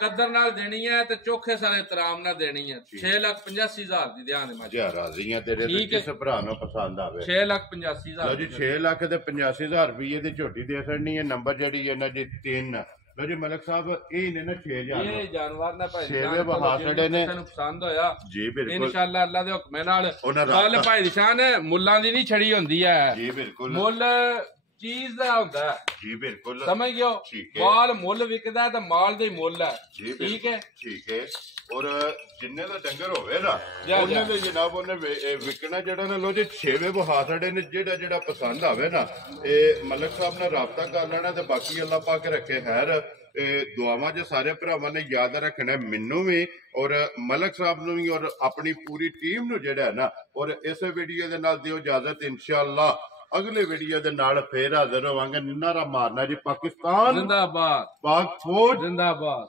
ਕਦਰ ਨਾਲ ਦੇਣੀ ਹੈ ਤੇ ਚੋਖੇ ਸਾਰੇ ਇਤਰਾਮ ਨਾਲ ਦੇਣੀ ਹੈ। 6,85,000 ਦੀ ਧਿਆਨ ਮੱਝ ਰਾਜ਼ੀਆਂ ਤੇਰੇ ਤੇ ਜਿਸ ਭਰਾ ਨੂੰ ਪਸੰਦ ਆਵੇ। 6,85,000 ਜੀ 6,85,000 ਰੁਪਏ ਦੀ ਝੋਟੀ ਦੇ ਸਕਣੀ ਹੈ। ਨੰਬਰ ਜਿਹੜੀ ਇਹਨਾਂ ਦੀ 3 ਲੋ ਜੀ ਮਲਕ ਸਾਹਿਬ ਇਹ ਨੇ ਨਾ 6,000 ਇਹ ਜਾਨਵਰ ਨਾ ਭਾਈ ਛੇਵੇਂ ਬਹਾ ਛੜੇ ਨੇ ਸਾਨੂੰ ਪਸੰਦ ਹੋਇਆ ਜੀ ਬਿਲਕੁਲ ਇਨਸ਼ਾਅੱਲਾ ਅੱਲਾ ਦੇ ਹੁਕਮ ਨਾਲ। ਗੱਲ ਭਾਈ ਨਿਸ਼ਾਨ ਮੁੱਲਾਂ ਦੀ ਨਹੀਂ ਛੜੀ ਹੁੰਦੀ ਹੈ ਜੀ ਬਿਲਕੁਲ, ਮੁੱਲ ਚੀਜ਼ ਦਾ ਹੁੰਦਾ ਜੀ ਬਿਲਕੁਲ ਸਮਝ ਗਿਓ। ਮਾਲ ਮੁੱਲ ਵਿਕਦਾ ਤਾਂ ਮਾਲ ਦਾ ਹੀ ਮੁੱਲ ਹੈ। ਠੀਕ ਹੈ। ਠੀਕ ਹੈ। ਔਰ ਜਿੰਨੇ ਦਾ ਡੰਗਰ ਹੋਵੇ ਨਾ ਉਹਨੇ ਦੇ ਜਨਾਬ ਉਹਨੇ ਵਿਕਣਾ ਜਿਹੜਾ ਨਾ ਲੋ ਜੀ 6ਵੇਂ ਬਹਾ ਛੜੇ ਨੇ। ਜਿਹੜਾ ਪਸੰਦ ਆਵੇ ਨਾ ਇਹ ਮਲਕ ਸਾਹਿਬ ਨਾਲ ਰਾਬਤਾ ਕਰ ਲੈਣਾ ਤੇ ਬਾਕੀ ਅੱਲਾ ਪਾਕ ਰੱਖੇ ਖੈਰ। ਦੁਆਵਾਂ ਜੇ ਸਾਰੇ ਭਰਾਵਾਂ ਨੇ ਯਾਦ ਰੱਖਣਾ ਮੈਨੂੰ ਵੀ ਔਰ ਮਲਕ ਸਾਹਿਬ ਨੂੰ ਵੀ ਔਰ ਆਪਣੀ ਪੂਰੀ ਟੀਮ ਨੂੰ ਜਿਹੜਾ ਹੈ ਨਾ। ਔਰ ਇਸੇ ਵੀਡੀਓ ਦੇ ਨਾਲ ਦਿਓ ਇਜਾਜ਼ਤ, ਇਨਸ਼ਾਅੱਲਾ ਅਗਲੇ ਵੀਡੀਓ ਦੇ ਨਾਲ ਫੇਰ ਹਾਜ਼ਰ ਹੋਵਾਂਗੇ। ਨਾਰਾ ਮਾਰਨਾ ਜੀ ਪਾਕਿਸਤਾਨ ਜ਼ਿੰਦਾਬਾਦ, ਪਾਕ ਫੌਜ ਜ਼ਿੰਦਾਬਾਦ।